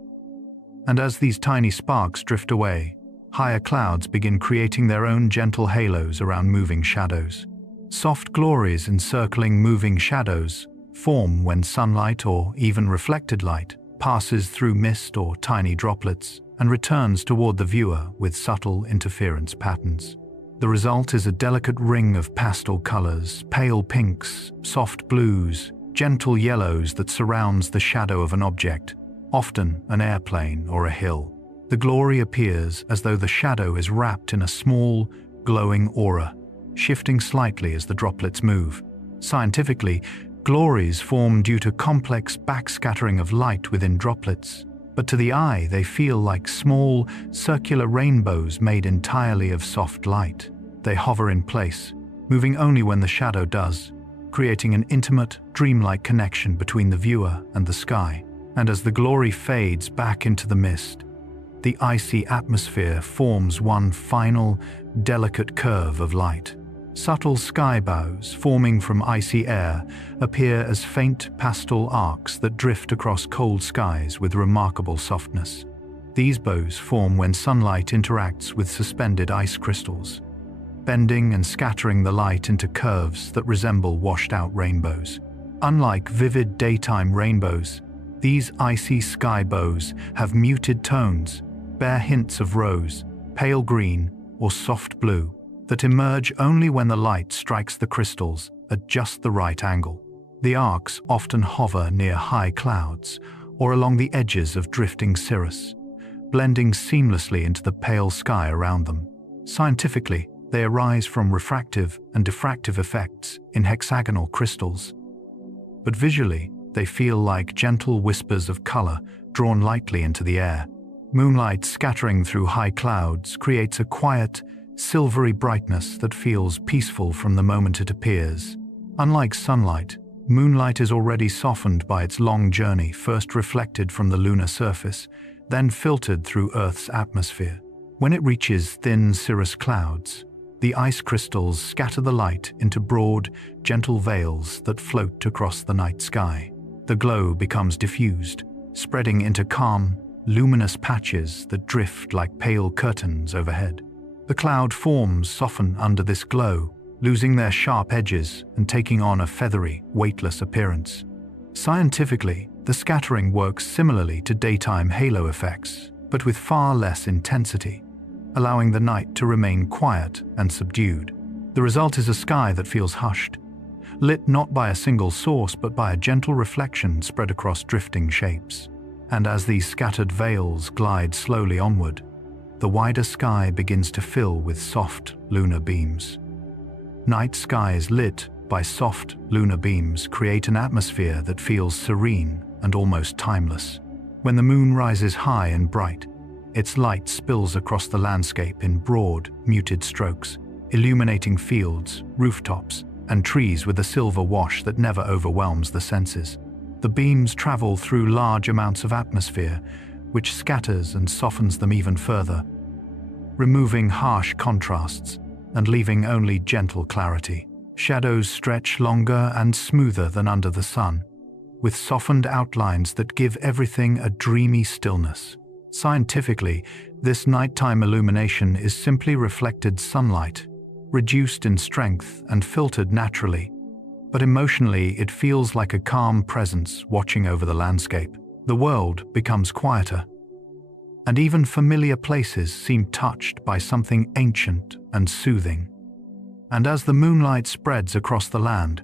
And as these tiny sparks drift away, higher clouds begin creating their own gentle halos around moving shadows. Soft glories encircling moving shadows form when sunlight or even reflected light passes through mist or tiny droplets and returns toward the viewer with subtle interference patterns. The result is a delicate ring of pastel colors, pale pinks, soft blues, gentle yellows that surrounds the shadow of an object, often an airplane or a hill. The glory appears as though the shadow is wrapped in a small, glowing aura, shifting slightly as the droplets move. Scientifically, glories form due to complex backscattering of light within droplets, but to the eye they feel like small, circular rainbows made entirely of soft light. They hover in place, moving only when the shadow does, creating an intimate, dreamlike connection between the viewer and the sky. And as the glory fades back into the mist, the icy atmosphere forms one final, delicate curve of light. Subtle sky bows forming from icy air appear as faint pastel arcs that drift across cold skies with remarkable softness. These bows form when sunlight interacts with suspended ice crystals, bending and scattering the light into curves that resemble washed-out rainbows. Unlike vivid daytime rainbows, these icy sky bows have muted tones, bear hints of rose, pale green, or soft blue, that emerge only when the light strikes the crystals at just the right angle. The arcs often hover near high clouds or along the edges of drifting cirrus, blending seamlessly into the pale sky around them. Scientifically, they arise from refractive and diffractive effects in hexagonal crystals. But visually, they feel like gentle whispers of color drawn lightly into the air. Moonlight scattering through high clouds creates a quiet, silvery brightness that feels peaceful from the moment it appears. Unlike sunlight, moonlight is already softened by its long journey, first reflected from the lunar surface, then filtered through Earth's atmosphere. When it reaches thin cirrus clouds, the ice crystals scatter the light into broad, gentle veils that float across the night sky. The glow becomes diffused, spreading into calm, luminous patches that drift like pale curtains overhead. The cloud forms soften under this glow, losing their sharp edges and taking on a feathery, weightless appearance. Scientifically, the scattering works similarly to daytime halo effects, but with far less intensity, allowing the night to remain quiet and subdued. The result is a sky that feels hushed, lit not by a single source but by a gentle reflection spread across drifting shapes. And as these scattered veils glide slowly onward, the wider sky begins to fill with soft lunar beams. Night skies lit by soft lunar beams create an atmosphere that feels serene and almost timeless. When the moon rises high and bright, its light spills across the landscape in broad, muted strokes, illuminating fields, rooftops, and trees with a silver wash that never overwhelms the senses. The beams travel through large amounts of atmosphere, which scatters and softens them even further, removing harsh contrasts and leaving only gentle clarity. Shadows stretch longer and smoother than under the sun, with softened outlines that give everything a dreamy stillness. Scientifically, this nighttime illumination is simply reflected sunlight, reduced in strength and filtered naturally. But emotionally, it feels like a calm presence watching over the landscape. The world becomes quieter, and even familiar places seem touched by something ancient and soothing. And as the moonlight spreads across the land,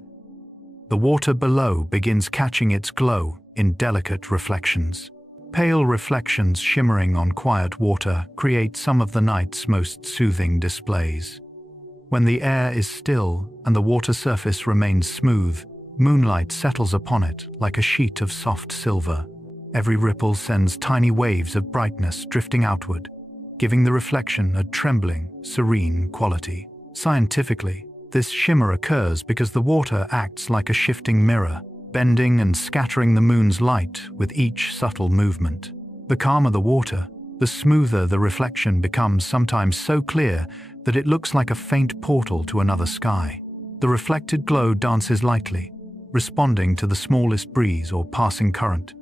the water below begins catching its glow in delicate reflections. Pale reflections shimmering on quiet water create some of the night's most soothing displays. When the air is still and the water surface remains smooth, moonlight settles upon it like a sheet of soft silver. Every ripple sends tiny waves of brightness drifting outward, giving the reflection a trembling, serene quality. Scientifically, this shimmer occurs because the water acts like a shifting mirror, bending and scattering the moon's light with each subtle movement. The calmer the water, the smoother the reflection becomes, sometimes so clear that it looks like a faint portal to another sky. The reflected glow dances lightly, responding to the smallest breeze or passing current,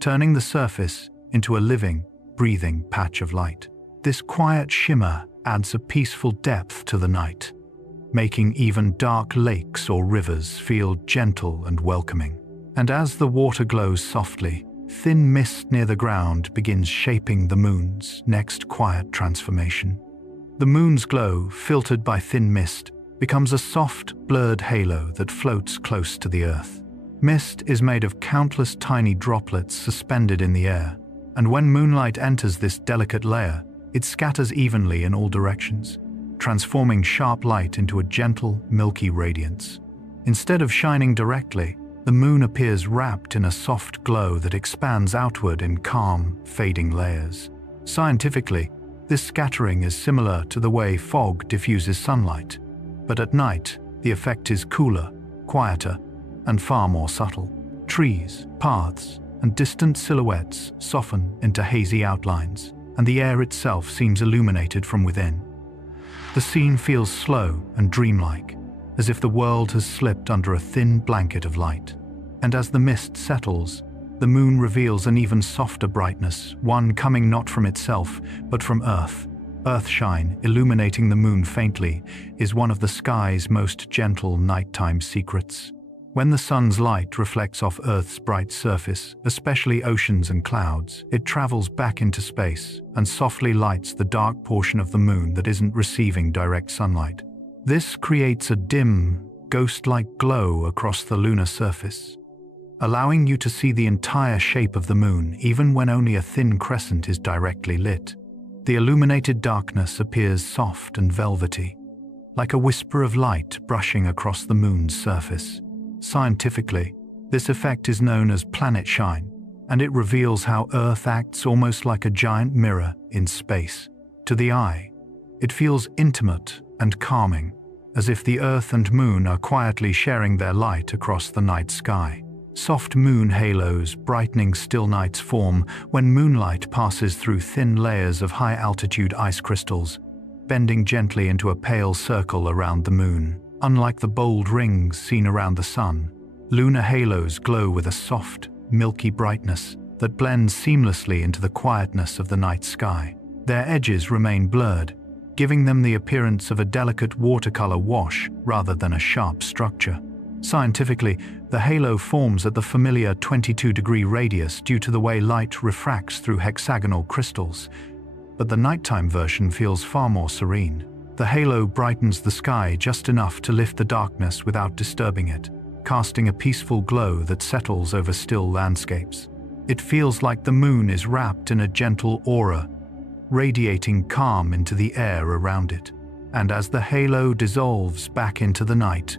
turning the surface into a living, breathing patch of light. This quiet shimmer adds a peaceful depth to the night, making even dark lakes or rivers feel gentle and welcoming. And as the water glows softly, thin mist near the ground begins shaping the moon's next quiet transformation. The moon's glow, filtered by thin mist, becomes a soft, blurred halo that floats close to the earth. Mist is made of countless tiny droplets suspended in the air, and when moonlight enters this delicate layer, it scatters evenly in all directions, transforming sharp light into a gentle, milky radiance. Instead of shining directly, the moon appears wrapped in a soft glow that expands outward in calm, fading layers. Scientifically, this scattering is similar to the way fog diffuses sunlight, but at night, the effect is cooler, quieter, and far more subtle. Trees, paths, and distant silhouettes soften into hazy outlines, and the air itself seems illuminated from within. The scene feels slow and dreamlike, as if the world has slipped under a thin blanket of light. And as the mist settles, the moon reveals an even softer brightness, one coming not from itself, but from Earth. Earthshine, illuminating the moon faintly, is one of the sky's most gentle nighttime secrets. When the sun's light reflects off Earth's bright surface, especially oceans and clouds, it travels back into space and softly lights the dark portion of the moon that isn't receiving direct sunlight. This creates a dim, ghost-like glow across the lunar surface, allowing you to see the entire shape of the moon even when only a thin crescent is directly lit. The illuminated darkness appears soft and velvety, like a whisper of light brushing across the moon's surface. Scientifically, this effect is known as planet shine, and it reveals how Earth acts almost like a giant mirror in space. To the eye, it feels intimate and calming, as if the Earth and moon are quietly sharing their light across the night sky. Soft moon halos brightening still nights form when moonlight passes through thin layers of high-altitude ice crystals, bending gently into a pale circle around the moon. Unlike the bold rings seen around the sun, lunar halos glow with a soft, milky brightness that blends seamlessly into the quietness of the night sky. Their edges remain blurred, giving them the appearance of a delicate watercolor wash rather than a sharp structure. Scientifically, the halo forms at the familiar 22-degree radius due to the way light refracts through hexagonal crystals, but the nighttime version feels far more serene. The halo brightens the sky just enough to lift the darkness without disturbing it, casting a peaceful glow that settles over still landscapes. It feels like the moon is wrapped in a gentle aura, radiating calm into the air around it. And as the halo dissolves back into the night,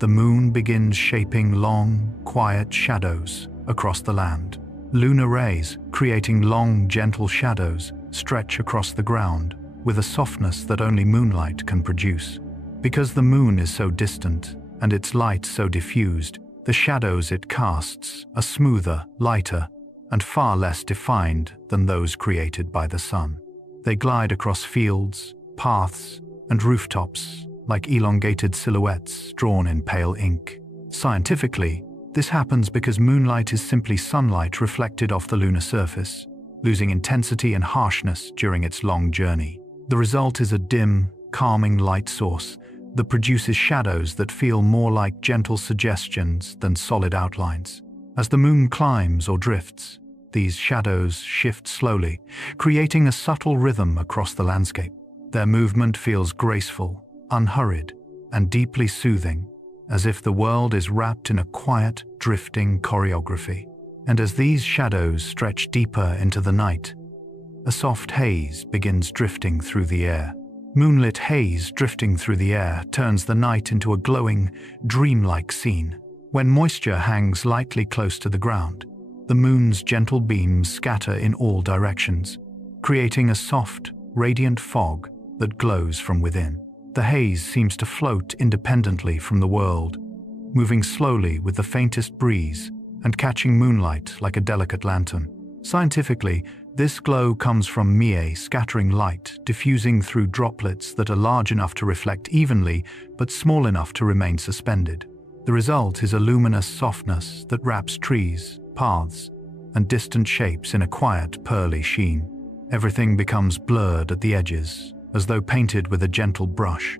the moon begins shaping long, quiet shadows across the land. Lunar rays, creating long, gentle shadows, stretch across the ground with a softness that only moonlight can produce. Because the moon is so distant and its light so diffused, the shadows it casts are smoother, lighter, and far less defined than those created by the sun. They glide across fields, paths, and rooftops like elongated silhouettes drawn in pale ink. Scientifically, this happens because moonlight is simply sunlight reflected off the lunar surface, losing intensity and harshness during its long journey. The result is a dim, calming light source that produces shadows that feel more like gentle suggestions than solid outlines. As the moon climbs or drifts, these shadows shift slowly, creating a subtle rhythm across the landscape. Their movement feels graceful, unhurried, and deeply soothing, as if the world is wrapped in a quiet, drifting choreography. And as these shadows stretch deeper into the night, a soft haze begins drifting through the air. Moonlit haze drifting through the air turns the night into a glowing, dreamlike scene. When moisture hangs lightly close to the ground, the moon's gentle beams scatter in all directions, creating a soft, radiant fog that glows from within. The haze seems to float independently from the world, moving slowly with the faintest breeze and catching moonlight like a delicate lantern. Scientifically, this glow comes from Mie scattering light, diffusing through droplets that are large enough to reflect evenly but small enough to remain suspended. The result is a luminous softness that wraps trees, paths, and distant shapes in a quiet, pearly sheen. Everything becomes blurred at the edges, as though painted with a gentle brush.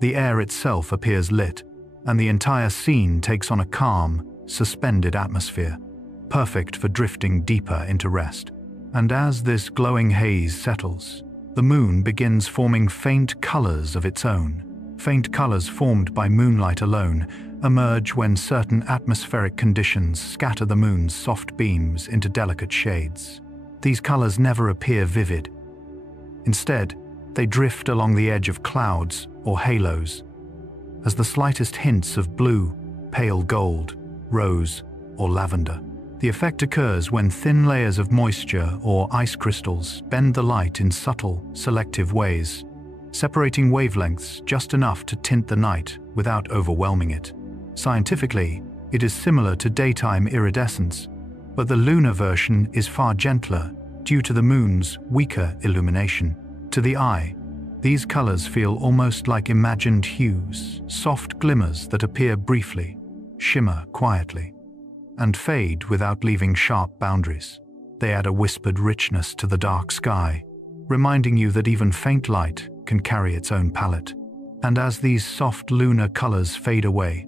The air itself appears lit, and the entire scene takes on a calm, suspended atmosphere, perfect for drifting deeper into rest. And as this glowing haze settles, the moon begins forming faint colors of its own. Faint colors formed by moonlight alone emerge when certain atmospheric conditions scatter the moon's soft beams into delicate shades. These colors never appear vivid. Instead, they drift along the edge of clouds or halos, as the slightest hints of blue, pale gold, rose, or lavender. The effect occurs when thin layers of moisture or ice crystals bend the light in subtle, selective ways, separating wavelengths just enough to tint the night without overwhelming it. Scientifically, it is similar to daytime iridescence, but the lunar version is far gentler due to the moon's weaker illumination. To the eye, these colors feel almost like imagined hues, soft glimmers that appear briefly, shimmer quietly, and fade without leaving sharp boundaries. They add a whispered richness to the dark sky, reminding you that even faint light can carry its own palette. And as these soft lunar colors fade away,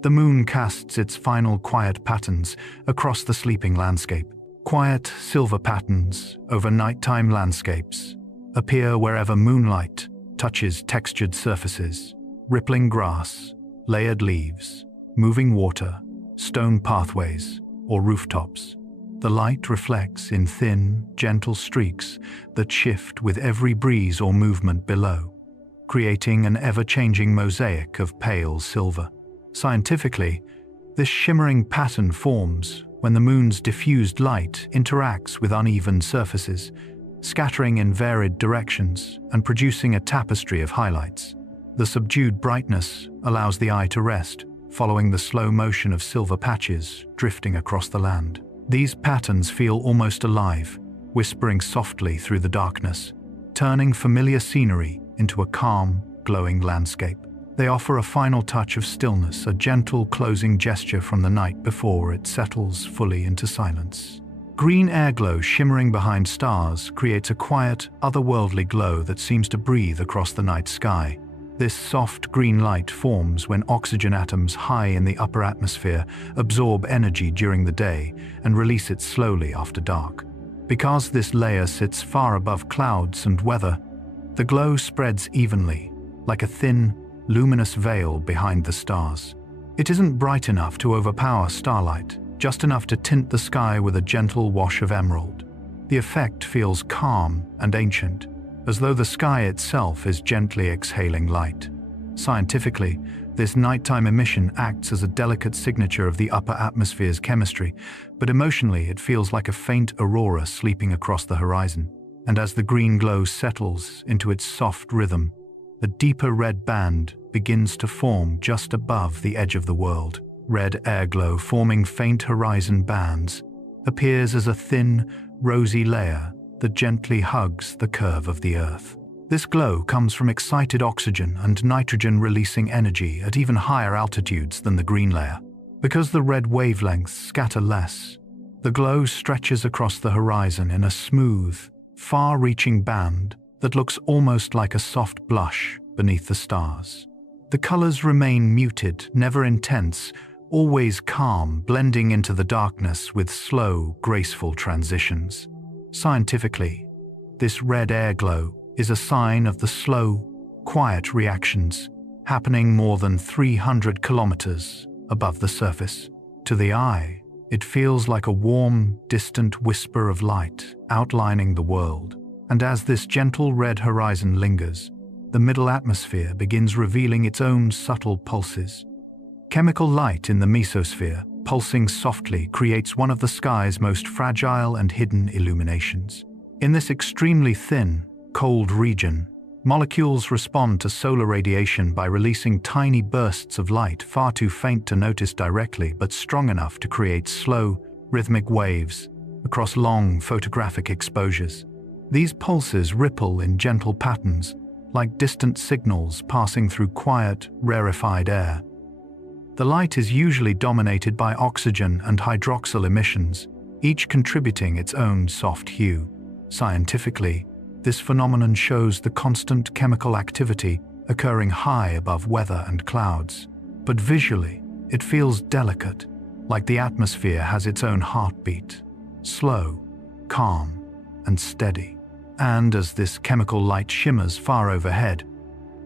the moon casts its final quiet patterns across the sleeping landscape. Quiet silver patterns over nighttime landscapes appear wherever moonlight touches textured surfaces, rippling grass, layered leaves, moving water, stone pathways, or rooftops. The light reflects in thin, gentle streaks that shift with every breeze or movement below, creating an ever-changing mosaic of pale silver. Scientifically, this shimmering pattern forms when the moon's diffused light interacts with uneven surfaces, scattering in varied directions and producing a tapestry of highlights. The subdued brightness allows the eye to rest, following the slow motion of silver patches drifting across the land. These patterns feel almost alive, whispering softly through the darkness, turning familiar scenery into a calm, glowing landscape. They offer a final touch of stillness, a gentle closing gesture from the night before it settles fully into silence. Green airglow shimmering behind stars creates a quiet, otherworldly glow that seems to breathe across the night sky. This soft green light forms when oxygen atoms high in the upper atmosphere absorb energy during the day and release it slowly after dark. Because this layer sits far above clouds and weather, the glow spreads evenly, like a thin, luminous veil behind the stars. It isn't bright enough to overpower starlight, just enough to tint the sky with a gentle wash of emerald. The effect feels calm and ancient, as though the sky itself is gently exhaling light. Scientifically, this nighttime emission acts as a delicate signature of the upper atmosphere's chemistry, but emotionally it feels like a faint aurora sleeping across the horizon. and as the green glow settles into its soft rhythm, a deeper red band begins to form just above the edge of the world. Red air glow, forming faint horizon bands, appears as a thin, rosy layer that gently hugs the curve of the Earth. This glow comes from excited oxygen and nitrogen releasing energy at even higher altitudes than the green layer. Because the red wavelengths scatter less, the glow stretches across the horizon in a smooth, far-reaching band that looks almost like a soft blush beneath the stars. The colors remain muted, never intense, always calm, blending into the darkness with slow, graceful transitions. Scientifically, this red air glow is a sign of the slow, quiet reactions happening more than 300 kilometers above the surface. To the eye, it feels like a warm, distant whisper of light outlining the world. And as this gentle red horizon lingers, the middle atmosphere begins revealing its own subtle pulses. Chemical light in the mesosphere, pulsing softly, creates one of the sky's most fragile and hidden illuminations. In this extremely thin, cold region, molecules respond to solar radiation by releasing tiny bursts of light far too faint to notice directly but strong enough to create slow, rhythmic waves across long photographic exposures. These pulses ripple in gentle patterns, like distant signals passing through quiet, rarefied air. The light is usually dominated by oxygen and hydroxyl emissions, each contributing its own soft hue. Scientifically, this phenomenon shows the constant chemical activity occurring high above weather and clouds. But visually, it feels delicate, like the atmosphere has its own heartbeat, slow, calm, and steady. And as this chemical light shimmers far overhead,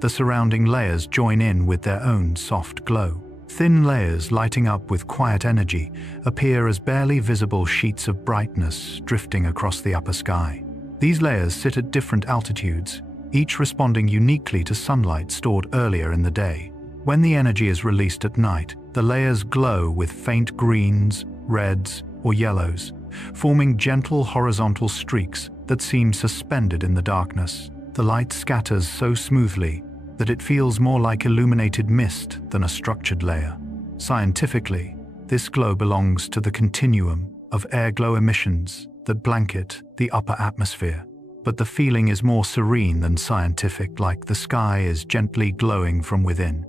the surrounding layers join in with their own soft glow. Thin layers lighting up with quiet energy appear as barely visible sheets of brightness drifting across the upper sky. These layers sit at different altitudes, each responding uniquely to sunlight stored earlier in the day. When the energy is released at night, the layers glow with faint greens, reds, or yellows, forming gentle horizontal streaks that seem suspended in the darkness. The light scatters so smoothly that it feels more like illuminated mist than a structured layer. Scientifically, this glow belongs to the continuum of air glow emissions that blanket the upper atmosphere. But the feeling is more serene than scientific, like the sky is gently glowing from within,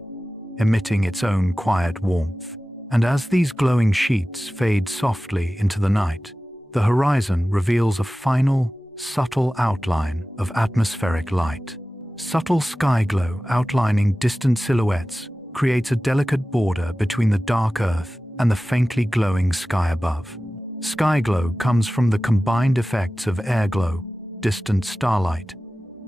emitting its own quiet warmth. And as these glowing sheets fade softly into the night, the horizon reveals a final, subtle outline of atmospheric light. Subtle sky glow outlining distant silhouettes creates a delicate border between the dark earth and the faintly glowing sky above. Sky glow comes from the combined effects of air glow, distant starlight,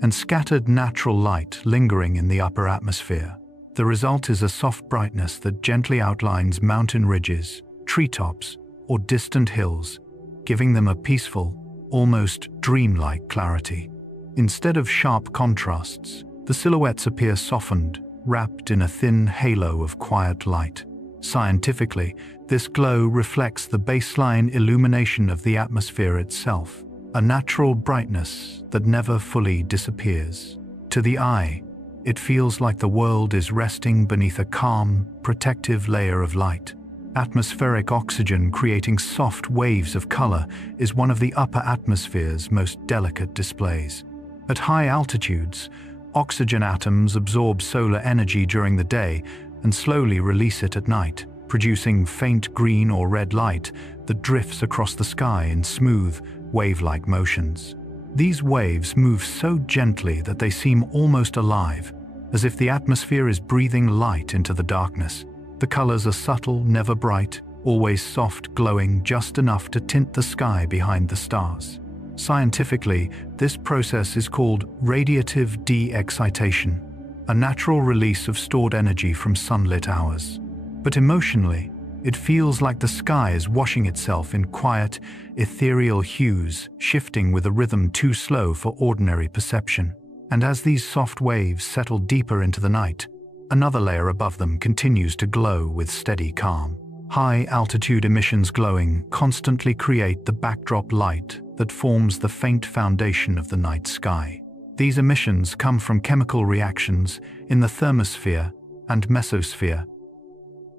and scattered natural light lingering in the upper atmosphere. The result is a soft brightness that gently outlines mountain ridges, treetops, or distant hills, giving them a peaceful, almost dreamlike clarity. Instead of sharp contrasts, the silhouettes appear softened, wrapped in a thin halo of quiet light. Scientifically, this glow reflects the baseline illumination of the atmosphere itself, a natural brightness that never fully disappears. To the eye, it feels like the world is resting beneath a calm, protective layer of light. Atmospheric oxygen creating soft waves of color is one of the upper atmosphere's most delicate displays. At high altitudes, oxygen atoms absorb solar energy during the day and slowly release it at night, producing faint green or red light that drifts across the sky in smooth, wave-like motions. These waves move so gently that they seem almost alive, as if the atmosphere is breathing light into the darkness. The colors are subtle, never bright, always soft, glowing just enough to tint the sky behind the stars. Scientifically, this process is called radiative de-excitation, a natural release of stored energy from sunlit hours. But emotionally, it feels like the sky is washing itself in quiet, ethereal hues, shifting with a rhythm too slow for ordinary perception. And as these soft waves settle deeper into the night, another layer above them continues to glow with steady calm. High-altitude emissions glowing constantly create the backdrop light that forms the faint foundation of the night sky. These emissions come from chemical reactions in the thermosphere and mesosphere.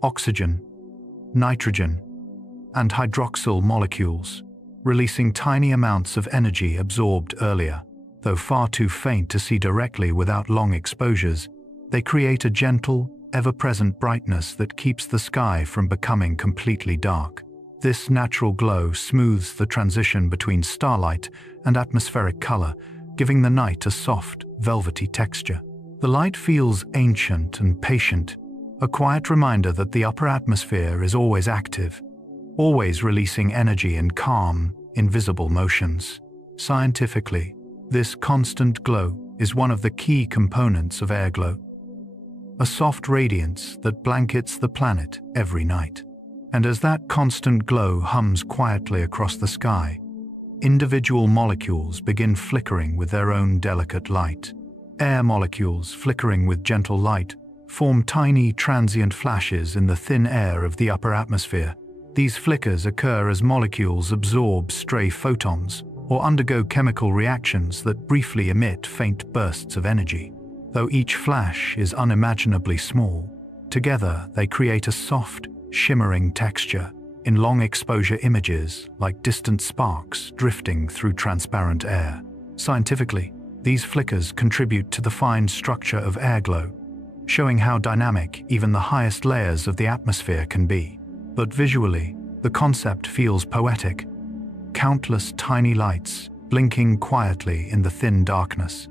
Oxygen, nitrogen, and hydroxyl molecules, releasing tiny amounts of energy absorbed earlier. Though far too faint to see directly without long exposures, they create a gentle, ever-present brightness that keeps the sky from becoming completely dark. This natural glow smooths the transition between starlight and atmospheric color, giving the night a soft, velvety texture. The light feels ancient and patient, a quiet reminder that the upper atmosphere is always active, always releasing energy in calm, invisible motions. Scientifically, this constant glow is one of the key components of airglow, a soft radiance that blankets the planet every night. And as that constant glow hums quietly across the sky, individual molecules begin flickering with their own delicate light. Air molecules, flickering with gentle light, form tiny transient flashes in the thin air of the upper atmosphere. These flickers occur as molecules absorb stray photons or undergo chemical reactions that briefly emit faint bursts of energy. Though each flash is unimaginably small, together they create a soft, shimmering texture in long-exposure images like distant sparks drifting through transparent air. Scientifically, these flickers contribute to the fine structure of airglow, showing how dynamic even the highest layers of the atmosphere can be. But visually, the concept feels poetic. Countless tiny lights blinking quietly in the thin darkness,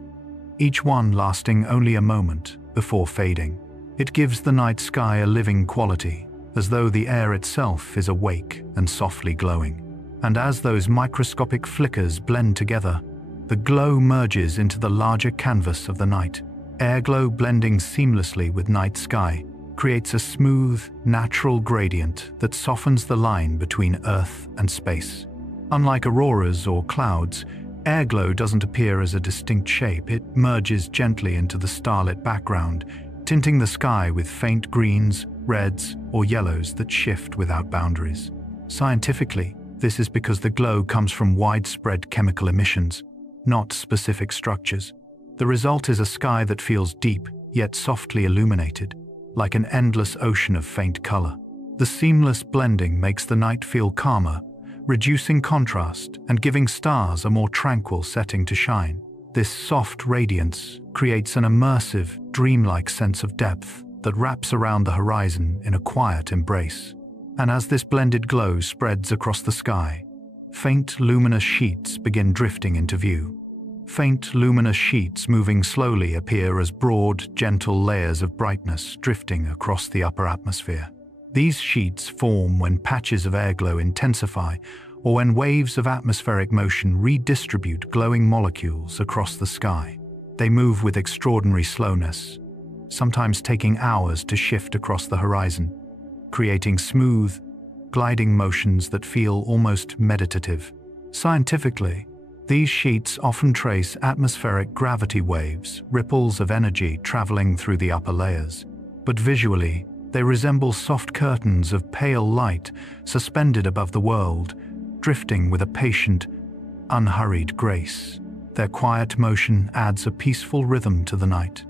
each one lasting only a moment before fading. It gives the night sky a living quality, as though the air itself is awake and softly glowing. And as those microscopic flickers blend together, the glow merges into the larger canvas of the night. Airglow blending seamlessly with night sky creates a smooth, natural gradient that softens the line between Earth and space. Unlike auroras or clouds, airglow doesn't appear as a distinct shape. It merges gently into the starlit background, tinting the sky with faint greens, reds, or yellows that shift without boundaries. Scientifically, this is because the glow comes from widespread chemical emissions, not specific structures. The result is a sky that feels deep, yet softly illuminated, like an endless ocean of faint color. The seamless blending makes the night feel calmer, reducing contrast and giving stars a more tranquil setting to shine. This soft radiance creates an immersive, dreamlike sense of depth that wraps around the horizon in a quiet embrace. And as this blended glow spreads across the sky, faint luminous sheets begin drifting into view. Faint luminous sheets moving slowly appear as broad, gentle layers of brightness drifting across the upper atmosphere. These sheets form when patches of airglow intensify or when waves of atmospheric motion redistribute glowing molecules across the sky. They move with extraordinary slowness, sometimes taking hours to shift across the horizon, creating smooth, gliding motions that feel almost meditative. Scientifically, these sheets often trace atmospheric gravity waves, ripples of energy traveling through the upper layers. But visually, they resemble soft curtains of pale light suspended above the world, drifting with a patient, unhurried grace. Their quiet motion adds a peaceful rhythm to the night,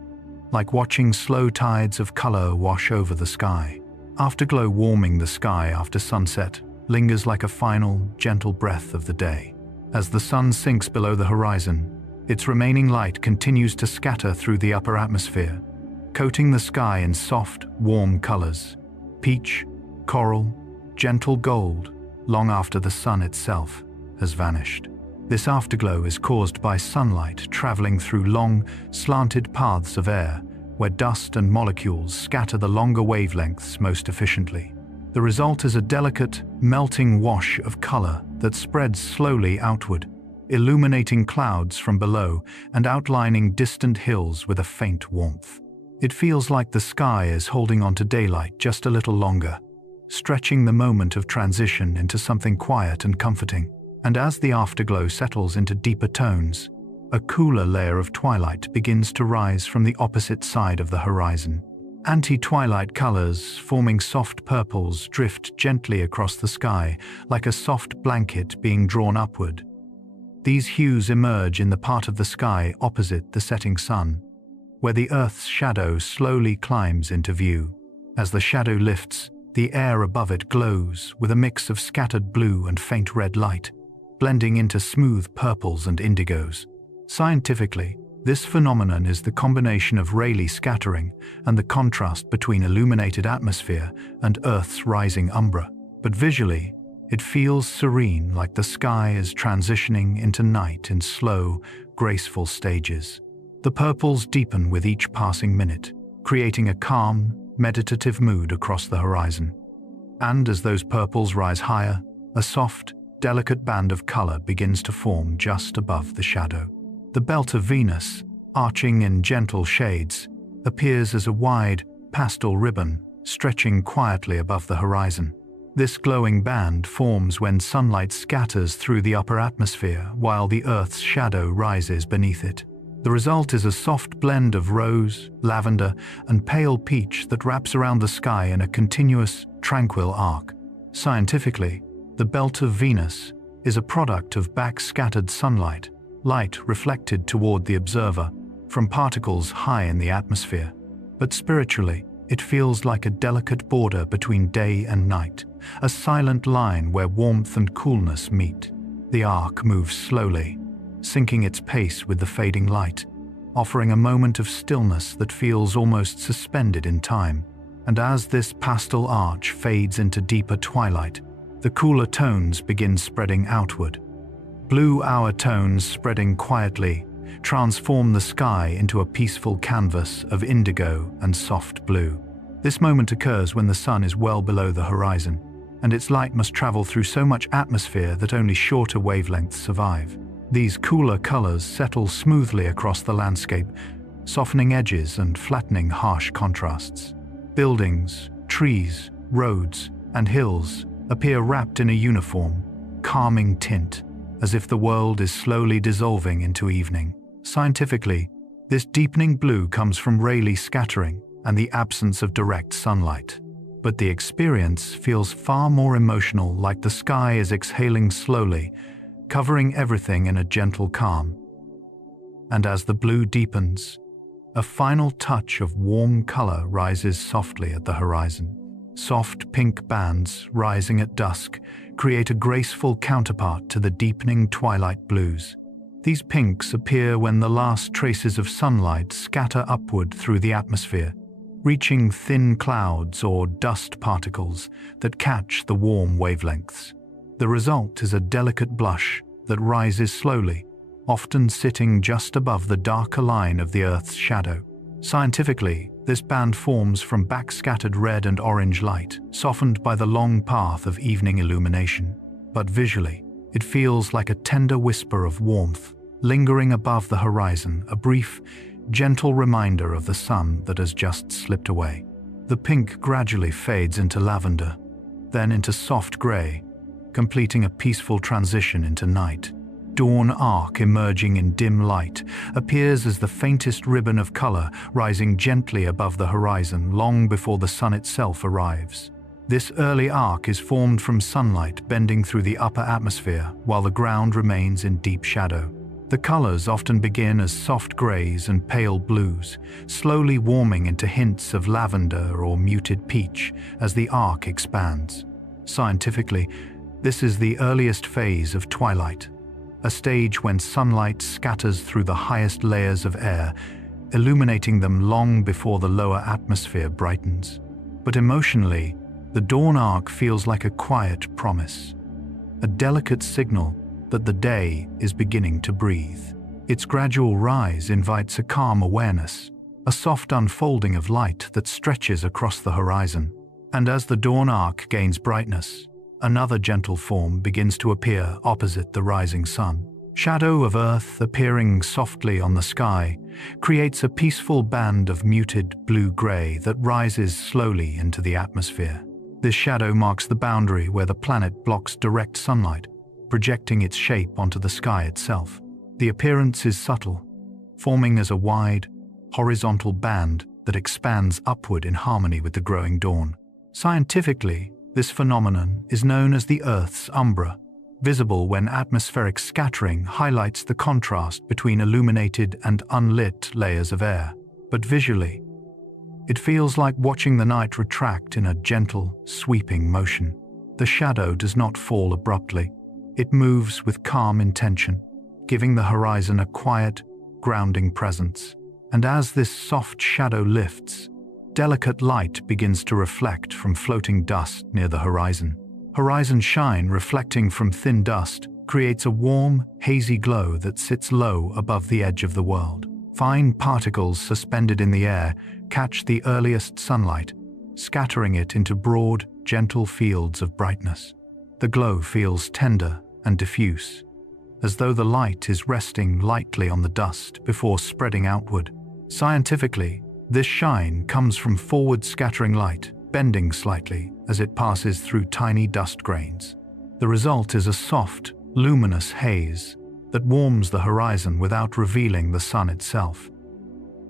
like watching slow tides of color wash over the sky. Afterglow warming the sky after sunset lingers like a final, gentle breath of the day. As the sun sinks below the horizon, its remaining light continues to scatter through the upper atmosphere, coating the sky in soft, warm colors: peach, coral, gentle gold, long after the sun itself has vanished. This afterglow is caused by sunlight traveling through long, slanted paths of air, where dust and molecules scatter the longer wavelengths most efficiently. The result is a delicate, melting wash of color that spreads slowly outward, illuminating clouds from below and outlining distant hills with a faint warmth. It feels like the sky is holding on to daylight just a little longer, stretching the moment of transition into something quiet and comforting. And as the afterglow settles into deeper tones, a cooler layer of twilight begins to rise from the opposite side of the horizon. Anti-twilight colors, forming soft purples, drift gently across the sky like a soft blanket being drawn upward. These hues emerge in the part of the sky opposite the setting sun, where the Earth's shadow slowly climbs into view. As the shadow lifts, the air above it glows with a mix of scattered blue and faint red light, blending into smooth purples and indigos. Scientifically, this phenomenon is the combination of Rayleigh scattering and the contrast between illuminated atmosphere and Earth's rising umbra. But visually, it feels serene, like the sky is transitioning into night in slow, graceful stages. The purples deepen with each passing minute, creating a calm, meditative mood across the horizon. And as those purples rise higher, a soft, delicate band of color begins to form just above the shadow. The belt of Venus, arching in gentle shades, appears as a wide, pastel ribbon stretching quietly above the horizon. This glowing band forms when sunlight scatters through the upper atmosphere while the Earth's shadow rises beneath it. The result is a soft blend of rose, lavender, and pale peach that wraps around the sky in a continuous, tranquil arc. Scientifically, the belt of Venus is a product of backscattered sunlight, light reflected toward the observer from particles high in the atmosphere. But spiritually, it feels like a delicate border between day and night, a silent line where warmth and coolness meet. The arc moves slowly, syncing its pace with the fading light, offering a moment of stillness that feels almost suspended in time. And as this pastel arch fades into deeper twilight, the cooler tones begin spreading outward. Blue hour tones spreading quietly transform the sky into a peaceful canvas of indigo and soft blue. This moment occurs when the sun is well below the horizon, and its light must travel through so much atmosphere that only shorter wavelengths survive. These cooler colors settle smoothly across the landscape, softening edges and flattening harsh contrasts. Buildings, trees, roads, and hills appear wrapped in a uniform, calming tint, as if the world is slowly dissolving into evening. Scientifically, this deepening blue comes from Rayleigh scattering and the absence of direct sunlight. But the experience feels far more emotional, like the sky is exhaling slowly, covering everything in a gentle calm. And as the blue deepens, a final touch of warm color rises softly at the horizon. Soft pink bands rising at dusk create a graceful counterpart to the deepening twilight blues. These pinks appear when the last traces of sunlight scatter upward through the atmosphere, reaching thin clouds or dust particles that catch the warm wavelengths. The result is a delicate blush that rises slowly, often sitting just above the darker line of the Earth's shadow. Scientifically, this band forms from backscattered red and orange light, softened by the long path of evening illumination. But visually, it feels like a tender whisper of warmth, lingering above the horizon, a brief, gentle reminder of the sun that has just slipped away. The pink gradually fades into lavender, then into soft gray, completing a peaceful transition into night. Dawn arc emerging in dim light appears as the faintest ribbon of color rising gently above the horizon long before the sun itself arrives. This early arc is formed from sunlight bending through the upper atmosphere while the ground remains in deep shadow. The colors often begin as soft grays and pale blues, slowly warming into hints of lavender or muted peach as the arc expands. Scientifically, this is the earliest phase of twilight, a stage when sunlight scatters through the highest layers of air, illuminating them long before the lower atmosphere brightens. But emotionally, the dawn arc feels like a quiet promise, a delicate signal that the day is beginning to breathe. Its gradual rise invites a calm awareness, a soft unfolding of light that stretches across the horizon. And as the dawn arc gains brightness, another gentle form begins to appear opposite the rising sun. Shadow of Earth appearing softly on the sky creates a peaceful band of muted blue-gray that rises slowly into the atmosphere. This shadow marks the boundary where the planet blocks direct sunlight, projecting its shape onto the sky itself. The appearance is subtle, forming as a wide, horizontal band that expands upward in harmony with the growing dawn. Scientifically, this phenomenon is known as the Earth's umbra, visible when atmospheric scattering highlights the contrast between illuminated and unlit layers of air. But visually, it feels like watching the night retract in a gentle, sweeping motion. The shadow does not fall abruptly. It moves with calm intention, giving the horizon a quiet, grounding presence. And as this soft shadow lifts, delicate light begins to reflect from floating dust near the horizon. Horizon shine reflecting from thin dust creates a warm, hazy glow that sits low above the edge of the world. Fine particles suspended in the air catch the earliest sunlight, scattering it into broad, gentle fields of brightness. The glow feels tender and diffuse, as though the light is resting lightly on the dust before spreading outward. Scientifically, this shine comes from forward scattering light, bending slightly as it passes through tiny dust grains. The result is a soft, luminous haze that warms the horizon without revealing the sun itself.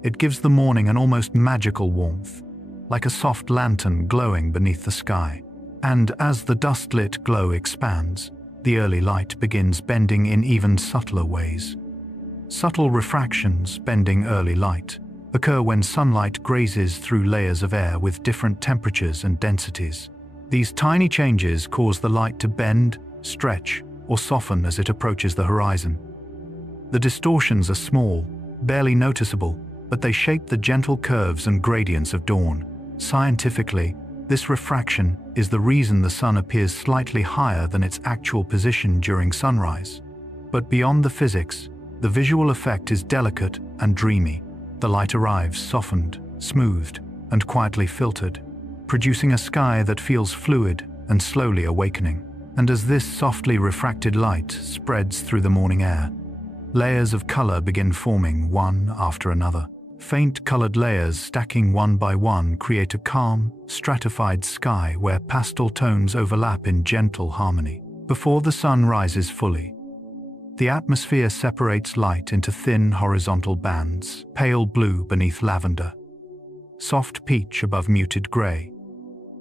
It gives the morning an almost magical warmth, like a soft lantern glowing beneath the sky. And as the dust-lit glow expands, the early light begins bending in even subtler ways. Subtle refractions bending early light occur when sunlight grazes through layers of air with different temperatures and densities. These tiny changes cause the light to bend, stretch, or soften as it approaches the horizon. The distortions are small, barely noticeable, but they shape the gentle curves and gradients of dawn. Scientifically, this refraction is the reason the sun appears slightly higher than its actual position during sunrise. But beyond the physics, the visual effect is delicate and dreamy. The light arrives softened, smoothed, and quietly filtered, producing a sky that feels fluid and slowly awakening. And as this softly refracted light spreads through the morning air, layers of color begin forming one after another. Faint colored layers stacking one by one create a calm, stratified sky where pastel tones overlap in gentle harmony. Before the sun rises fully, the atmosphere separates light into thin horizontal bands, pale blue beneath lavender, soft peach above muted gray,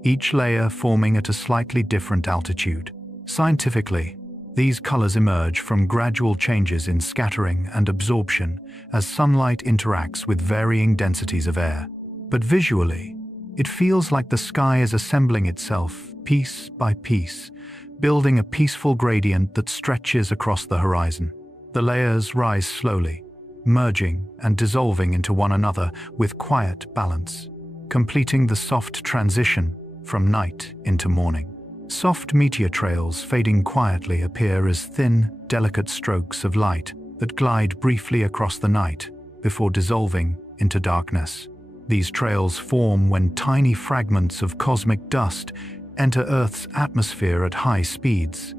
each layer forming at a slightly different altitude. Scientifically, these colors emerge from gradual changes in scattering and absorption as sunlight interacts with varying densities of air. But visually, it feels like the sky is assembling itself piece by piece, building a peaceful gradient that stretches across the horizon. The layers rise slowly, merging and dissolving into one another with quiet balance, completing the soft transition from night into morning. Soft meteor trails fading quietly appear as thin, delicate strokes of light that glide briefly across the night before dissolving into darkness. These trails form when tiny fragments of cosmic dust enter Earth's atmosphere at high speeds,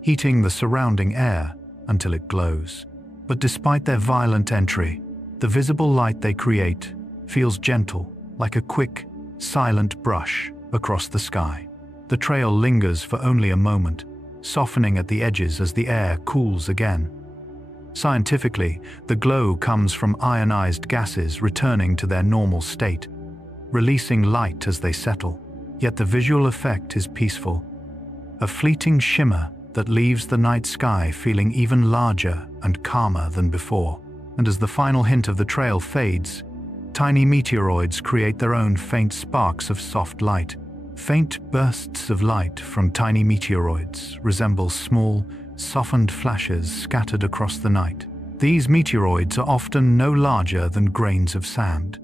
heating the surrounding air until it glows. But despite their violent entry, the visible light they create feels gentle, like a quick, silent brush across the sky. The trail lingers for only a moment, softening at the edges as the air cools again. Scientifically, the glow comes from ionized gases returning to their normal state, releasing light as they settle. Yet the visual effect is peaceful, a fleeting shimmer that leaves the night sky feeling even larger and calmer than before. And as the final hint of the trail fades, tiny meteoroids create their own faint sparks of soft light. Faint bursts of light from tiny meteoroids resemble small, softened flashes scattered across the night. These meteoroids are often no larger than grains of sand,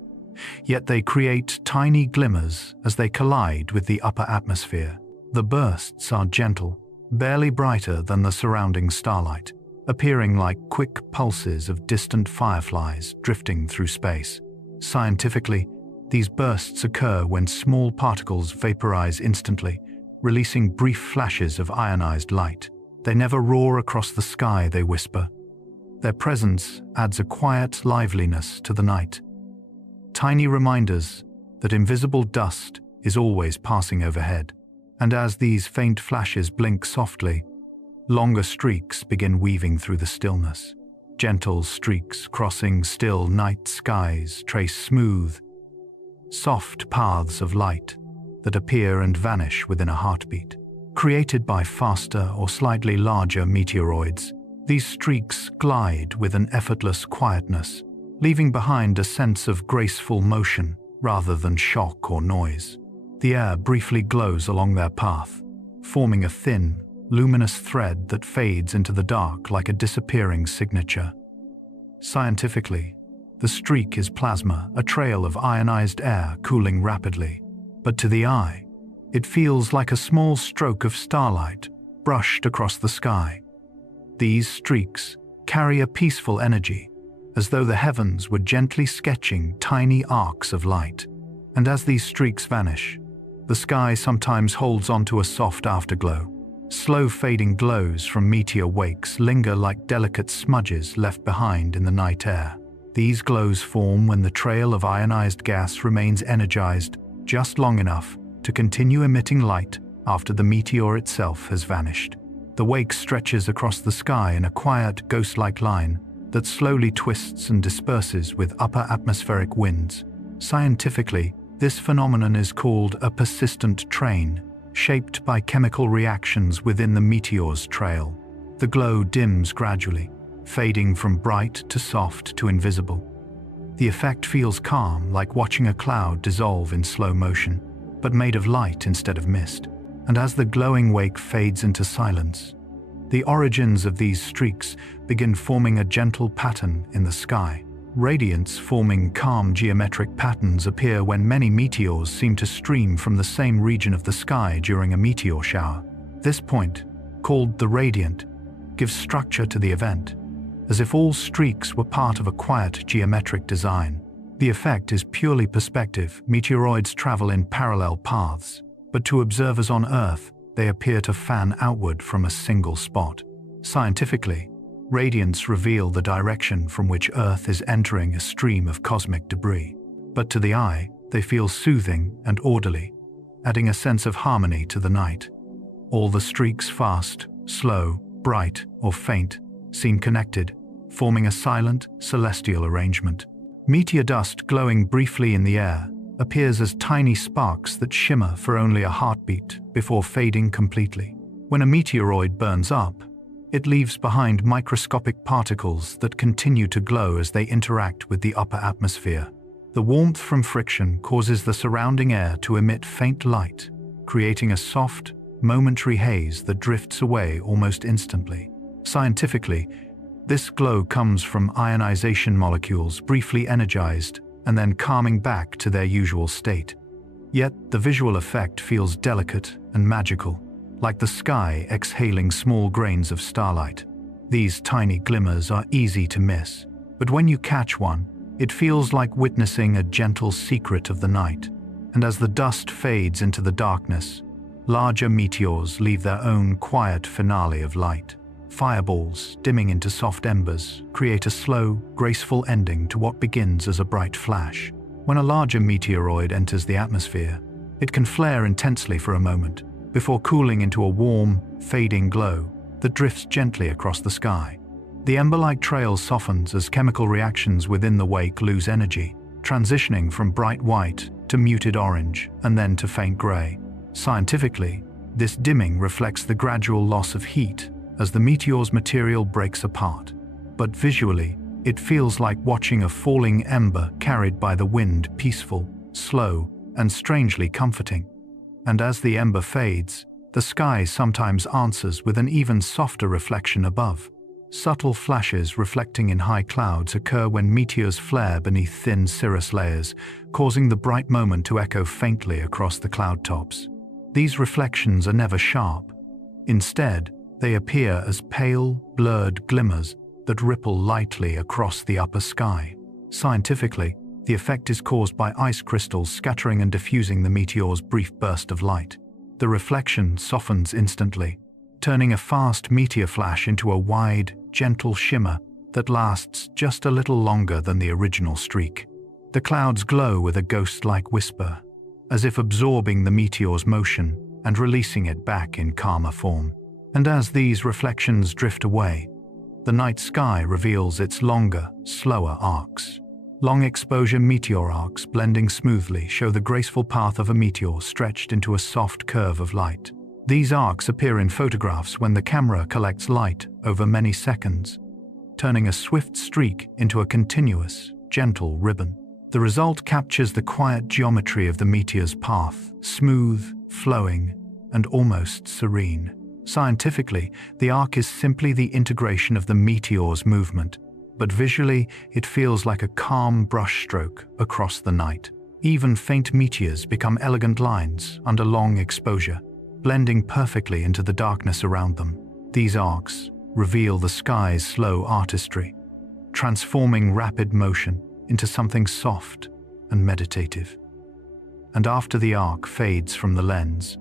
yet they create tiny glimmers as they collide with the upper atmosphere. The bursts are gentle, barely brighter than the surrounding starlight, appearing like quick pulses of distant fireflies drifting through space. Scientifically, these bursts occur when small particles vaporize instantly, releasing brief flashes of ionized light. They never roar across the sky, they whisper. Their presence adds a quiet liveliness to the night. Tiny reminders that invisible dust is always passing overhead. And as these faint flashes blink softly, longer streaks begin weaving through the stillness. Gentle streaks crossing still night skies trace smooth, soft paths of light that appear and vanish within a heartbeat. Created by faster or slightly larger meteoroids, these streaks glide with an effortless quietness, leaving behind a sense of graceful motion rather than shock or noise. The air briefly glows along their path, forming a thin, luminous thread that fades into the dark like a disappearing signature. Scientifically, the streak is plasma, a trail of ionized air cooling rapidly, but to the eye, it feels like a small stroke of starlight brushed across the sky. These streaks carry a peaceful energy, as though the heavens were gently sketching tiny arcs of light. And as these streaks vanish, the sky sometimes holds onto a soft afterglow. Slow fading glows from meteor wakes linger like delicate smudges left behind in the night air. These glows form when the trail of ionized gas remains energized just long enough to continue emitting light after the meteor itself has vanished. The wake stretches across the sky in a quiet, ghost-like line that slowly twists and disperses with upper atmospheric winds. Scientifically, this phenomenon is called a persistent train, shaped by chemical reactions within the meteor's trail. The glow dims gradually, fading from bright to soft to invisible. The effect feels calm, like watching a cloud dissolve in slow motion, but made of light instead of mist. And as the glowing wake fades into silence, the origins of these streaks begin forming a gentle pattern in the sky. Radiants forming calm geometric patterns appear when many meteors seem to stream from the same region of the sky during a meteor shower. This point, called the radiant, gives structure to the event, as if all streaks were part of a quiet geometric design. The effect is purely perspective. Meteoroids travel in parallel paths, but to observers on Earth, they appear to fan outward from a single spot. Scientifically, radiants reveal the direction from which Earth is entering a stream of cosmic debris, but to the eye, they feel soothing and orderly, adding a sense of harmony to the night. All the streaks, fast, slow, bright, or faint, seem connected, forming a silent, celestial arrangement. Meteor dust glowing briefly in the air appears as tiny sparks that shimmer for only a heartbeat before fading completely. When a meteoroid burns up, it leaves behind microscopic particles that continue to glow as they interact with the upper atmosphere. The warmth from friction causes the surrounding air to emit faint light, creating a soft, momentary haze that drifts away almost instantly. Scientifically, this glow comes from ionization molecules briefly energized and then calming back to their usual state. Yet the visual effect feels delicate and magical, like the sky exhaling small grains of starlight. These tiny glimmers are easy to miss, but when you catch one, it feels like witnessing a gentle secret of the night. And as the dust fades into the darkness, larger meteors leave their own quiet finale of light. Fireballs, dimming into soft embers, create a slow, graceful ending to what begins as a bright flash. When a larger meteoroid enters the atmosphere, it can flare intensely for a moment, before cooling into a warm, fading glow that drifts gently across the sky. The ember-like trail softens as chemical reactions within the wake lose energy, transitioning from bright white to muted orange and then to faint gray. Scientifically, this dimming reflects the gradual loss of heat as the meteor's material breaks apart. But visually, it feels like watching a falling ember carried by the wind, peaceful, slow, and strangely comforting. And as the ember fades, the sky sometimes answers with an even softer reflection above. Subtle flashes reflecting in high clouds occur when meteors flare beneath thin cirrus layers, causing the bright moment to echo faintly across the cloud tops. These reflections are never sharp. Instead, they appear as pale, blurred glimmers that ripple lightly across the upper sky. Scientifically, the effect is caused by ice crystals scattering and diffusing the meteor's brief burst of light. The reflection softens instantly, turning a fast meteor flash into a wide, gentle shimmer that lasts just a little longer than the original streak. The clouds glow with a ghost-like whisper, as if absorbing the meteor's motion and releasing it back in calmer form. And as these reflections drift away, the night sky reveals its longer, slower arcs. Long-exposure meteor arcs blending smoothly show the graceful path of a meteor stretched into a soft curve of light. These arcs appear in photographs when the camera collects light over many seconds, turning a swift streak into a continuous, gentle ribbon. The result captures the quiet geometry of the meteor's path, smooth, flowing, and almost serene. Scientifically, the arc is simply the integration of the meteor's movement, but visually it feels like a calm brushstroke across the night. Even faint meteors become elegant lines under long exposure, blending perfectly into the darkness around them. These arcs reveal the sky's slow artistry, transforming rapid motion into something soft and meditative. And after the arc fades from the lens,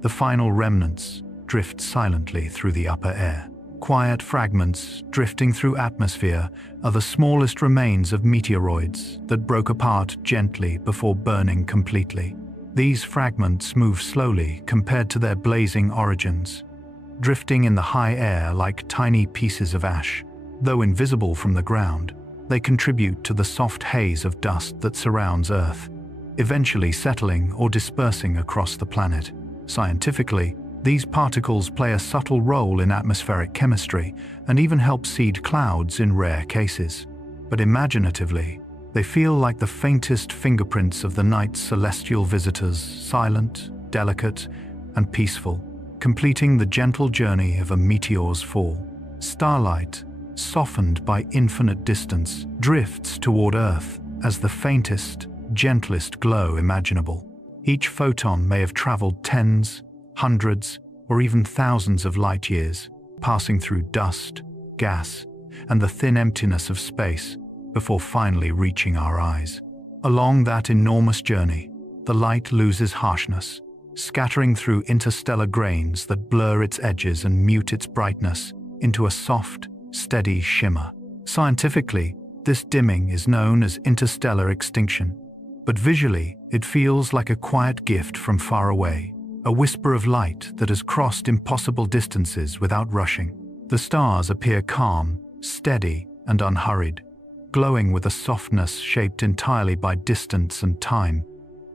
the final remnants drift silently through the upper air. Quiet fragments drifting through atmosphere are the smallest remains of meteoroids that broke apart gently before burning completely. These fragments move slowly compared to their blazing origins, drifting in the high air like tiny pieces of ash. Though invisible from the ground, they contribute to the soft haze of dust that surrounds Earth, eventually settling or dispersing across the planet. Scientifically, these particles play a subtle role in atmospheric chemistry and even help seed clouds in rare cases. But imaginatively, they feel like the faintest fingerprints of the night's celestial visitors, silent, delicate, and peaceful, completing the gentle journey of a meteor's fall. Starlight, softened by infinite distance, drifts toward Earth as the faintest, gentlest glow imaginable. Each photon may have traveled tens, hundreds, or even thousands of light years, passing through dust, gas, and the thin emptiness of space before finally reaching our eyes. Along that enormous journey, the light loses harshness, scattering through interstellar grains that blur its edges and mute its brightness into a soft, steady shimmer. Scientifically, this dimming is known as interstellar extinction, but visually it feels like a quiet gift from far away, a whisper of light that has crossed impossible distances without rushing. The stars appear calm, steady, and unhurried, glowing with a softness shaped entirely by distance and time.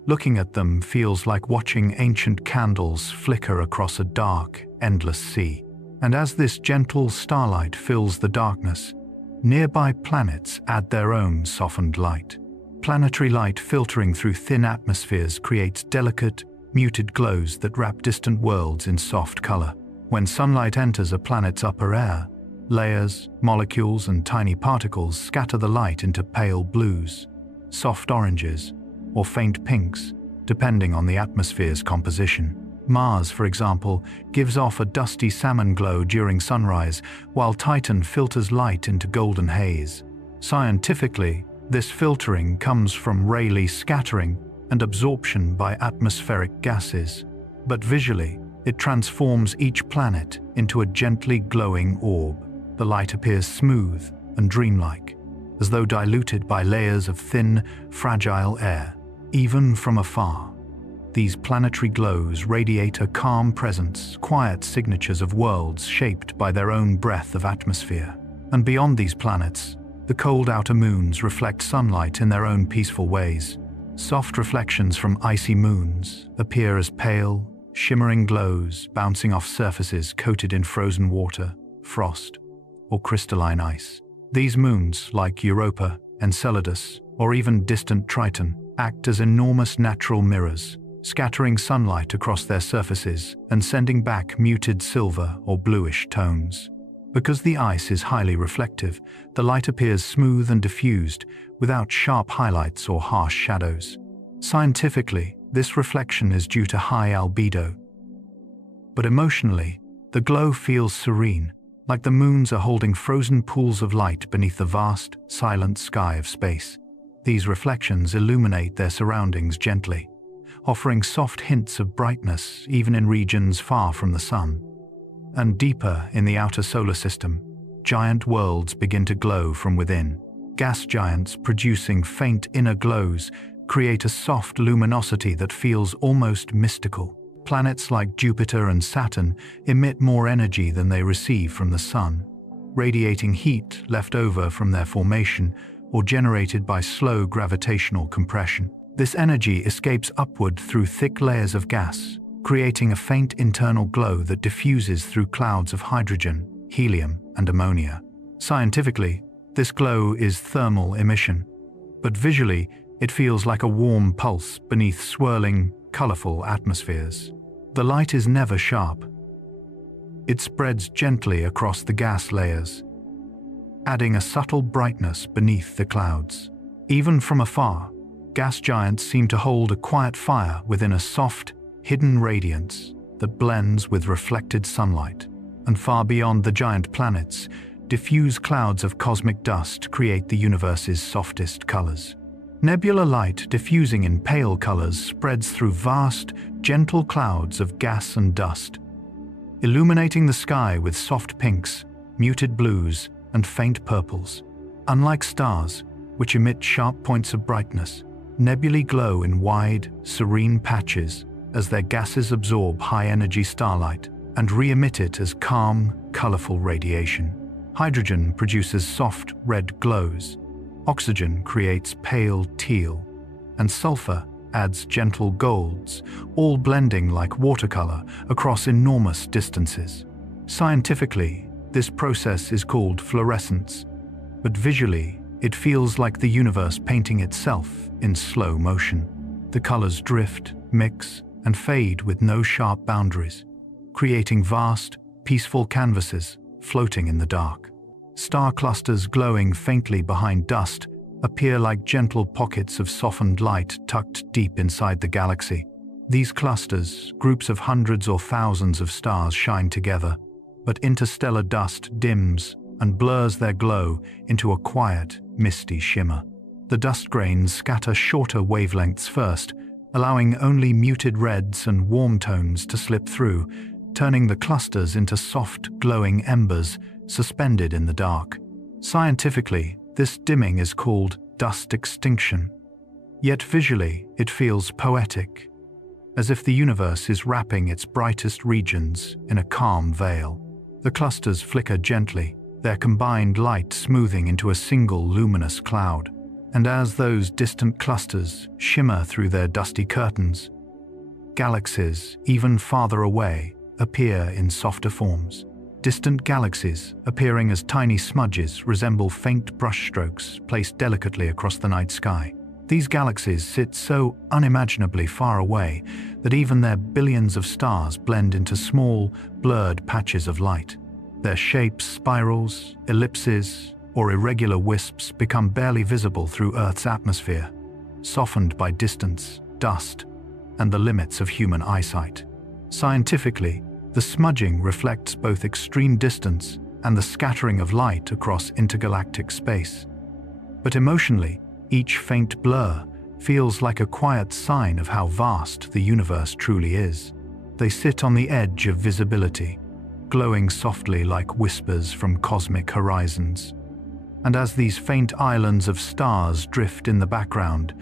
Looking at them feels like watching ancient candles flicker across a dark, endless sea. And as this gentle starlight fills the darkness, nearby planets add their own softened light. Planetary light filtering through thin atmospheres creates delicate, muted glows that wrap distant worlds in soft color. When sunlight enters a planet's upper air, layers, molecules, and tiny particles scatter the light into pale blues, soft oranges, or faint pinks, depending on the atmosphere's composition. Mars, for example, gives off a dusty salmon glow during sunrise, while Titan filters light into golden haze. Scientifically, this filtering comes from Rayleigh scattering and absorption by atmospheric gases, but visually, it transforms each planet into a gently glowing orb. The light appears smooth and dreamlike, as though diluted by layers of thin, fragile air. Even from afar, these planetary glows radiate a calm presence, quiet signatures of worlds shaped by their own breath of atmosphere. And beyond these planets, the cold outer moons reflect sunlight in their own peaceful ways. Soft reflections from icy moons appear as pale, shimmering glows bouncing off surfaces coated in frozen water, frost, or crystalline ice. These moons, like Europa, Enceladus, or even distant Triton, act as enormous natural mirrors, scattering sunlight across their surfaces and sending back muted silver or bluish tones. Because the ice is highly reflective, the light appears smooth and diffused, without sharp highlights or harsh shadows. Scientifically, this reflection is due to high albedo. But emotionally, the glow feels serene, like the moons are holding frozen pools of light beneath the vast, silent sky of space. These reflections illuminate their surroundings gently, offering soft hints of brightness even in regions far from the sun. And deeper in the outer solar system, giant worlds begin to glow from within. Gas giants producing faint inner glows create a soft luminosity that feels almost mystical. Planets like Jupiter and Saturn emit more energy than they receive from the sun, radiating heat left over from their formation, or generated by slow gravitational compression. This energy escapes upward through thick layers of gas, creating a faint internal glow that diffuses through clouds of hydrogen, helium, and ammonia. Scientifically, this glow is thermal emission, but visually, it feels like a warm pulse beneath swirling, colorful atmospheres. The light is never sharp. It spreads gently across the gas layers, adding a subtle brightness beneath the clouds. Even from afar, gas giants seem to hold a quiet fire within a soft, hidden radiance that blends with reflected sunlight. And far beyond the giant planets, diffuse clouds of cosmic dust create the universe's softest colors. Nebula light diffusing in pale colors spreads through vast, gentle clouds of gas and dust, illuminating the sky with soft pinks, muted blues, and faint purples. Unlike stars, which emit sharp points of brightness, nebulae glow in wide, serene patches as their gases absorb high-energy starlight and re-emit it as calm, colorful radiation. Hydrogen produces soft, red glows. Oxygen creates pale teal, and sulfur adds gentle golds, all blending like watercolor across enormous distances. Scientifically, this process is called fluorescence, but visually, it feels like the universe painting itself in slow motion. The colors drift, mix, and fade with no sharp boundaries, creating vast, peaceful canvases floating in the dark. Star clusters glowing faintly behind dust appear like gentle pockets of softened light tucked deep inside the galaxy. These clusters, groups of hundreds or thousands of stars, shine together, but interstellar dust dims and blurs their glow into a quiet, misty shimmer. The dust grains scatter shorter wavelengths first, allowing only muted reds and warm tones to slip through, turning the clusters into soft, glowing embers suspended in the dark. Scientifically, this dimming is called dust extinction. Yet visually, it feels poetic, as if the universe is wrapping its brightest regions in a calm veil. The clusters flicker gently, their combined light smoothing into a single luminous cloud. And as those distant clusters shimmer through their dusty curtains, galaxies, even farther away, appear in softer forms. Distant galaxies, appearing as tiny smudges, resemble faint brushstrokes placed delicately across the night sky. These galaxies sit so unimaginably far away that even their billions of stars blend into small, blurred patches of light. Their shapes, spirals, ellipses, or irregular wisps become barely visible through Earth's atmosphere, softened by distance, dust, and the limits of human eyesight. Scientifically, the smudging reflects both extreme distance and the scattering of light across intergalactic space. But emotionally, each faint blur feels like a quiet sign of how vast the universe truly is. They sit on the edge of visibility, glowing softly like whispers from cosmic horizons. And as these faint islands of stars drift in the background,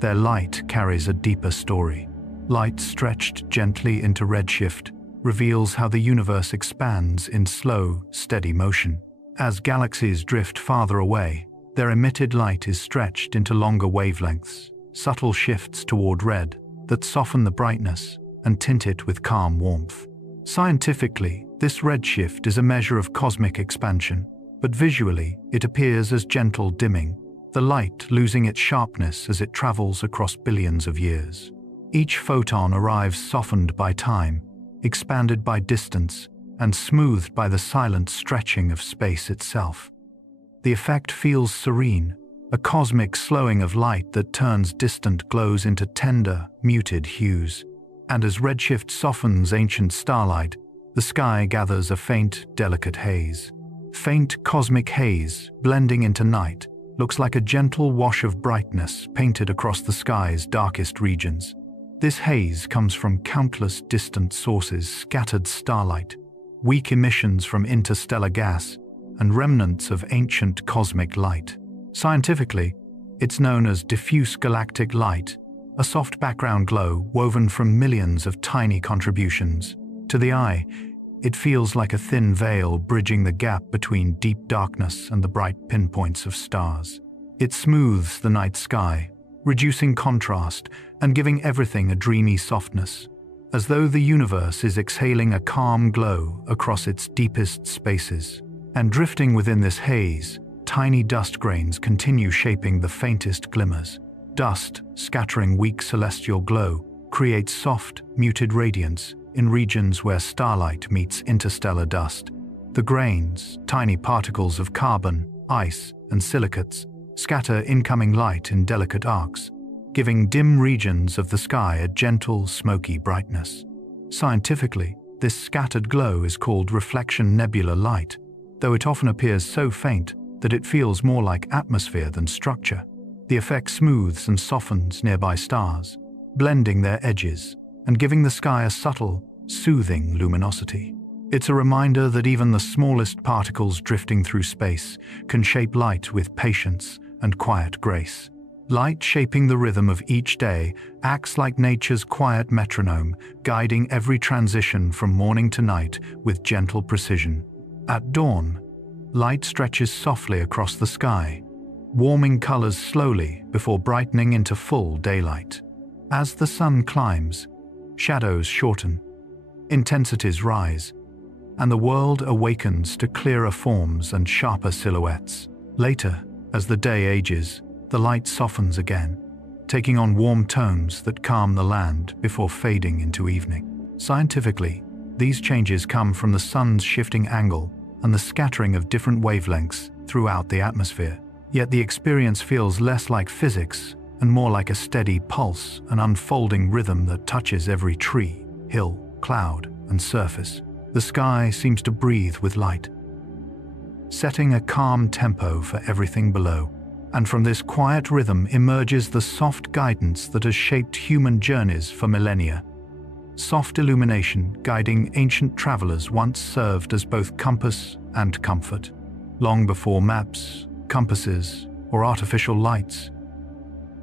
their light carries a deeper story. Light stretched gently into redshift reveals how the universe expands in slow, steady motion. As galaxies drift farther away, their emitted light is stretched into longer wavelengths, subtle shifts toward red that soften the brightness and tint it with calm warmth. Scientifically, this redshift is a measure of cosmic expansion, but visually, it appears as gentle dimming, the light losing its sharpness as it travels across billions of years. Each photon arrives softened by time, expanded by distance, and smoothed by the silent stretching of space itself. The effect feels serene, a cosmic slowing of light that turns distant glows into tender, muted hues. And as redshift softens ancient starlight, the sky gathers a faint, delicate haze. Faint cosmic haze, blending into night, looks like a gentle wash of brightness painted across the sky's darkest regions. This haze comes from countless distant sources: scattered starlight, weak emissions from interstellar gas, and remnants of ancient cosmic light. Scientifically, it's known as diffuse galactic light, a soft background glow woven from millions of tiny contributions. To the eye, it feels like a thin veil bridging the gap between deep darkness and the bright pinpoints of stars. It smooths the night sky, reducing contrast and giving everything a dreamy softness, as though the universe is exhaling a calm glow across its deepest spaces. And drifting within this haze, tiny dust grains continue shaping the faintest glimmers. Dust, scattering weak celestial glow, creates soft, muted radiance in regions where starlight meets interstellar dust. The grains, tiny particles of carbon, ice, and silicates, scatter incoming light in delicate arcs, giving dim regions of the sky a gentle, smoky brightness. Scientifically, this scattered glow is called reflection nebula light, though it often appears so faint that it feels more like atmosphere than structure. The effect smooths and softens nearby stars, blending their edges and giving the sky a subtle, soothing luminosity. It's a reminder that even the smallest particles drifting through space can shape light with patience and quiet grace. Light, shaping the rhythm of each day, acts like nature's quiet metronome, guiding every transition from morning to night with gentle precision. At dawn, light stretches softly across the sky, warming colors slowly before brightening into full daylight. As the sun climbs, shadows shorten, intensities rise, and the world awakens to clearer forms and sharper silhouettes. Later, as the day ages, the light softens again, taking on warm tones that calm the land before fading into evening. Scientifically, these changes come from the sun's shifting angle and the scattering of different wavelengths throughout the atmosphere. Yet the experience feels less like physics and more like a steady pulse, an unfolding rhythm that touches every tree, hill, cloud, and surface. The sky seems to breathe with light, setting a calm tempo for everything below. And from this quiet rhythm emerges the soft guidance that has shaped human journeys for millennia. Soft illumination guiding ancient travelers once served as both compass and comfort. Long before maps, compasses, or artificial lights,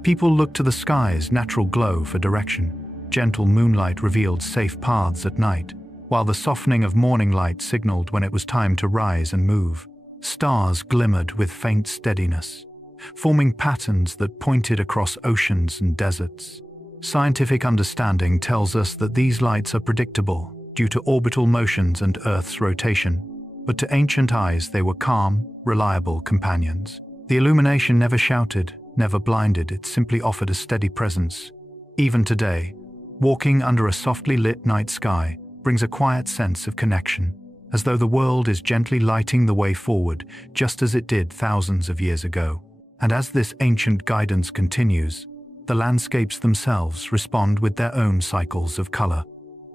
people looked to the sky's natural glow for direction. Gentle moonlight revealed safe paths at night, while the softening of morning light signaled when it was time to rise and move. Stars glimmered with faint steadiness, forming patterns that pointed across oceans and deserts. Scientific understanding tells us that these lights are predictable due to orbital motions and Earth's rotation, but to ancient eyes they were calm, reliable companions. The illumination never shouted, never blinded, it simply offered a steady presence. Even today, walking under a softly lit night sky brings a quiet sense of connection, as though the world is gently lighting the way forward, just as it did thousands of years ago. And as this ancient guidance continues, the landscapes themselves respond with their own cycles of color.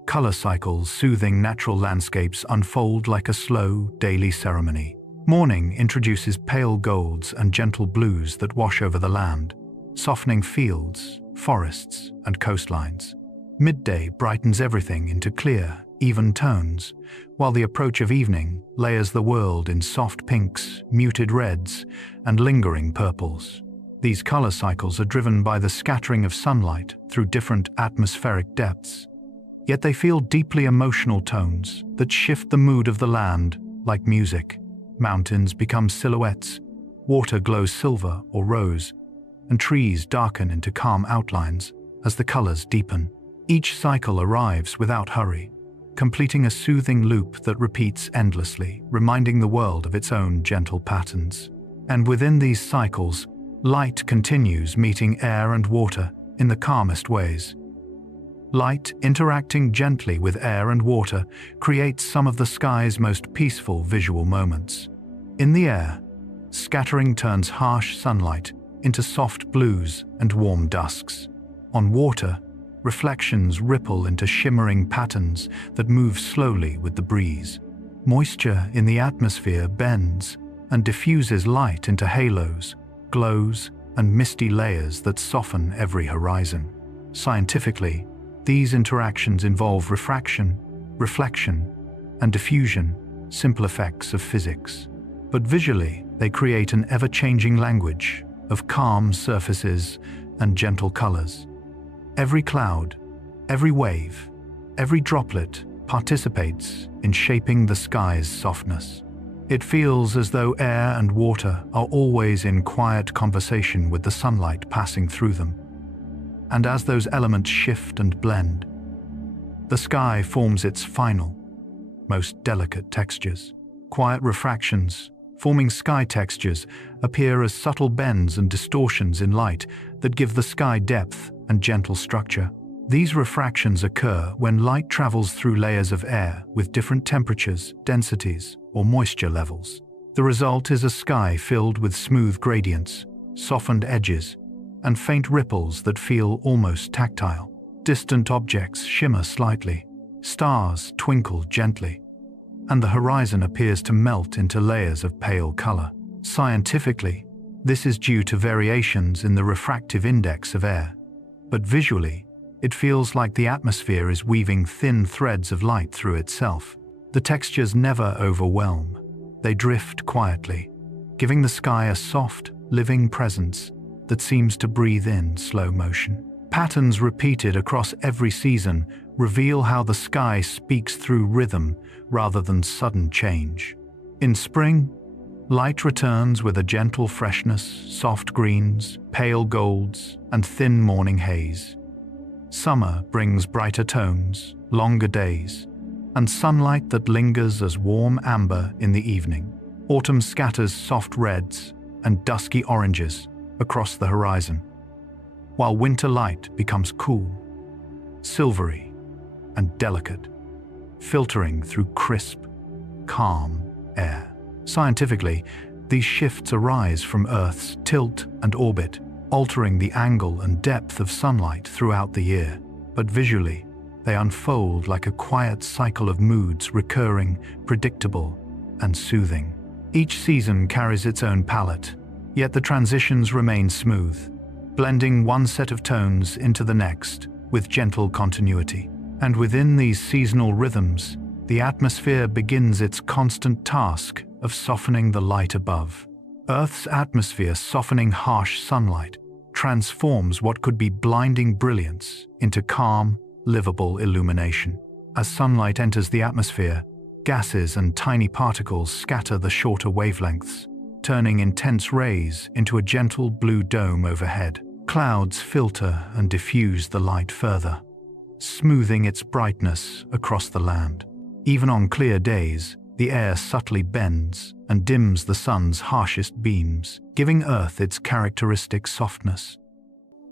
Color cycles soothing natural landscapes unfold like a slow, daily ceremony. Morning introduces pale golds and gentle blues that wash over the land, softening fields, forests, and coastlines. Midday brightens everything into clear, even tones, while the approach of evening layers the world in soft pinks, muted reds, and lingering purples. These color cycles are driven by the scattering of sunlight through different atmospheric depths, yet they feel deeply emotional tones that shift the mood of the land like music. Mountains become silhouettes, water glows silver or rose, and trees darken into calm outlines as the colors deepen. Each cycle arrives without hurry, completing a soothing loop that repeats endlessly, reminding the world of its own gentle patterns. And within these cycles, light continues meeting air and water in the calmest ways. Light, interacting gently with air and water, creates some of the sky's most peaceful visual moments. In the air, scattering turns harsh sunlight into soft blues and warm dusks. On water, reflections ripple into shimmering patterns that move slowly with the breeze. Moisture in the atmosphere bends and diffuses light into halos, glows, and misty layers that soften every horizon. Scientifically, these interactions involve refraction, reflection, and diffusion, simple effects of physics. But visually, they create an ever-changing language of calm surfaces and gentle colors. Every cloud, every wave, every droplet participates in shaping the sky's softness. It feels as though air and water are always in quiet conversation with the sunlight passing through them. And as those elements shift and blend, the sky forms its final, most delicate textures. Quiet refractions, forming sky textures, appear as subtle bends and distortions in light that give the sky depth and gentle structure. These refractions occur when light travels through layers of air with different temperatures, densities, or moisture levels. The result is a sky filled with smooth gradients, softened edges, and faint ripples that feel almost tactile. Distant objects shimmer slightly, stars twinkle gently, and the horizon appears to melt into layers of pale color. Scientifically, this is due to variations in the refractive index of air, but visually, it feels like the atmosphere is weaving thin threads of light through itself. The textures never overwhelm. They drift quietly, giving the sky a soft, living presence that seems to breathe in slow motion. Patterns repeated across every season reveal how the sky speaks through rhythm rather than sudden change. In spring, light returns with a gentle freshness, soft greens, pale golds, and thin morning haze. Summer brings brighter tones, longer days, and sunlight that lingers as warm amber in the evening. Autumn scatters soft reds and dusky oranges across the horizon, while winter light becomes cool, silvery, and delicate, filtering through crisp, calm air. Scientifically, these shifts arise from Earth's tilt and orbit, altering the angle and depth of sunlight throughout the year. But visually, they unfold like a quiet cycle of moods, recurring, predictable, and soothing. Each season carries its own palette, yet the transitions remain smooth, blending one set of tones into the next with gentle continuity. And within these seasonal rhythms, the atmosphere begins its constant task of softening the light above. Earth's atmosphere, softening harsh sunlight, transforms what could be blinding brilliance into calm, livable illumination. As sunlight enters the atmosphere, gases and tiny particles scatter the shorter wavelengths, turning intense rays into a gentle blue dome overhead. Clouds filter and diffuse the light further, smoothing its brightness across the land. Even on clear days, the air subtly bends and dims the sun's harshest beams, giving Earth its characteristic softness.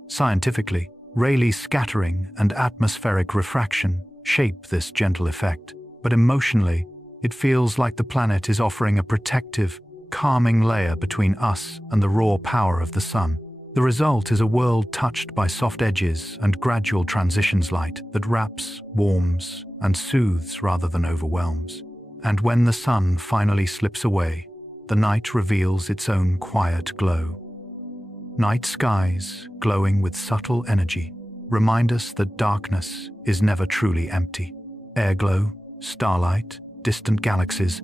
Scientifically, Rayleigh scattering and atmospheric refraction shape this gentle effect, but emotionally, it feels like the planet is offering a protective, calming layer between us and the raw power of the sun. The result is a world touched by soft edges and gradual transitions, light that wraps, warms, and soothes rather than overwhelms. And when the sun finally slips away, the night reveals its own quiet glow. Night skies, glowing with subtle energy, remind us that darkness is never truly empty. Airglow, starlight, distant galaxies,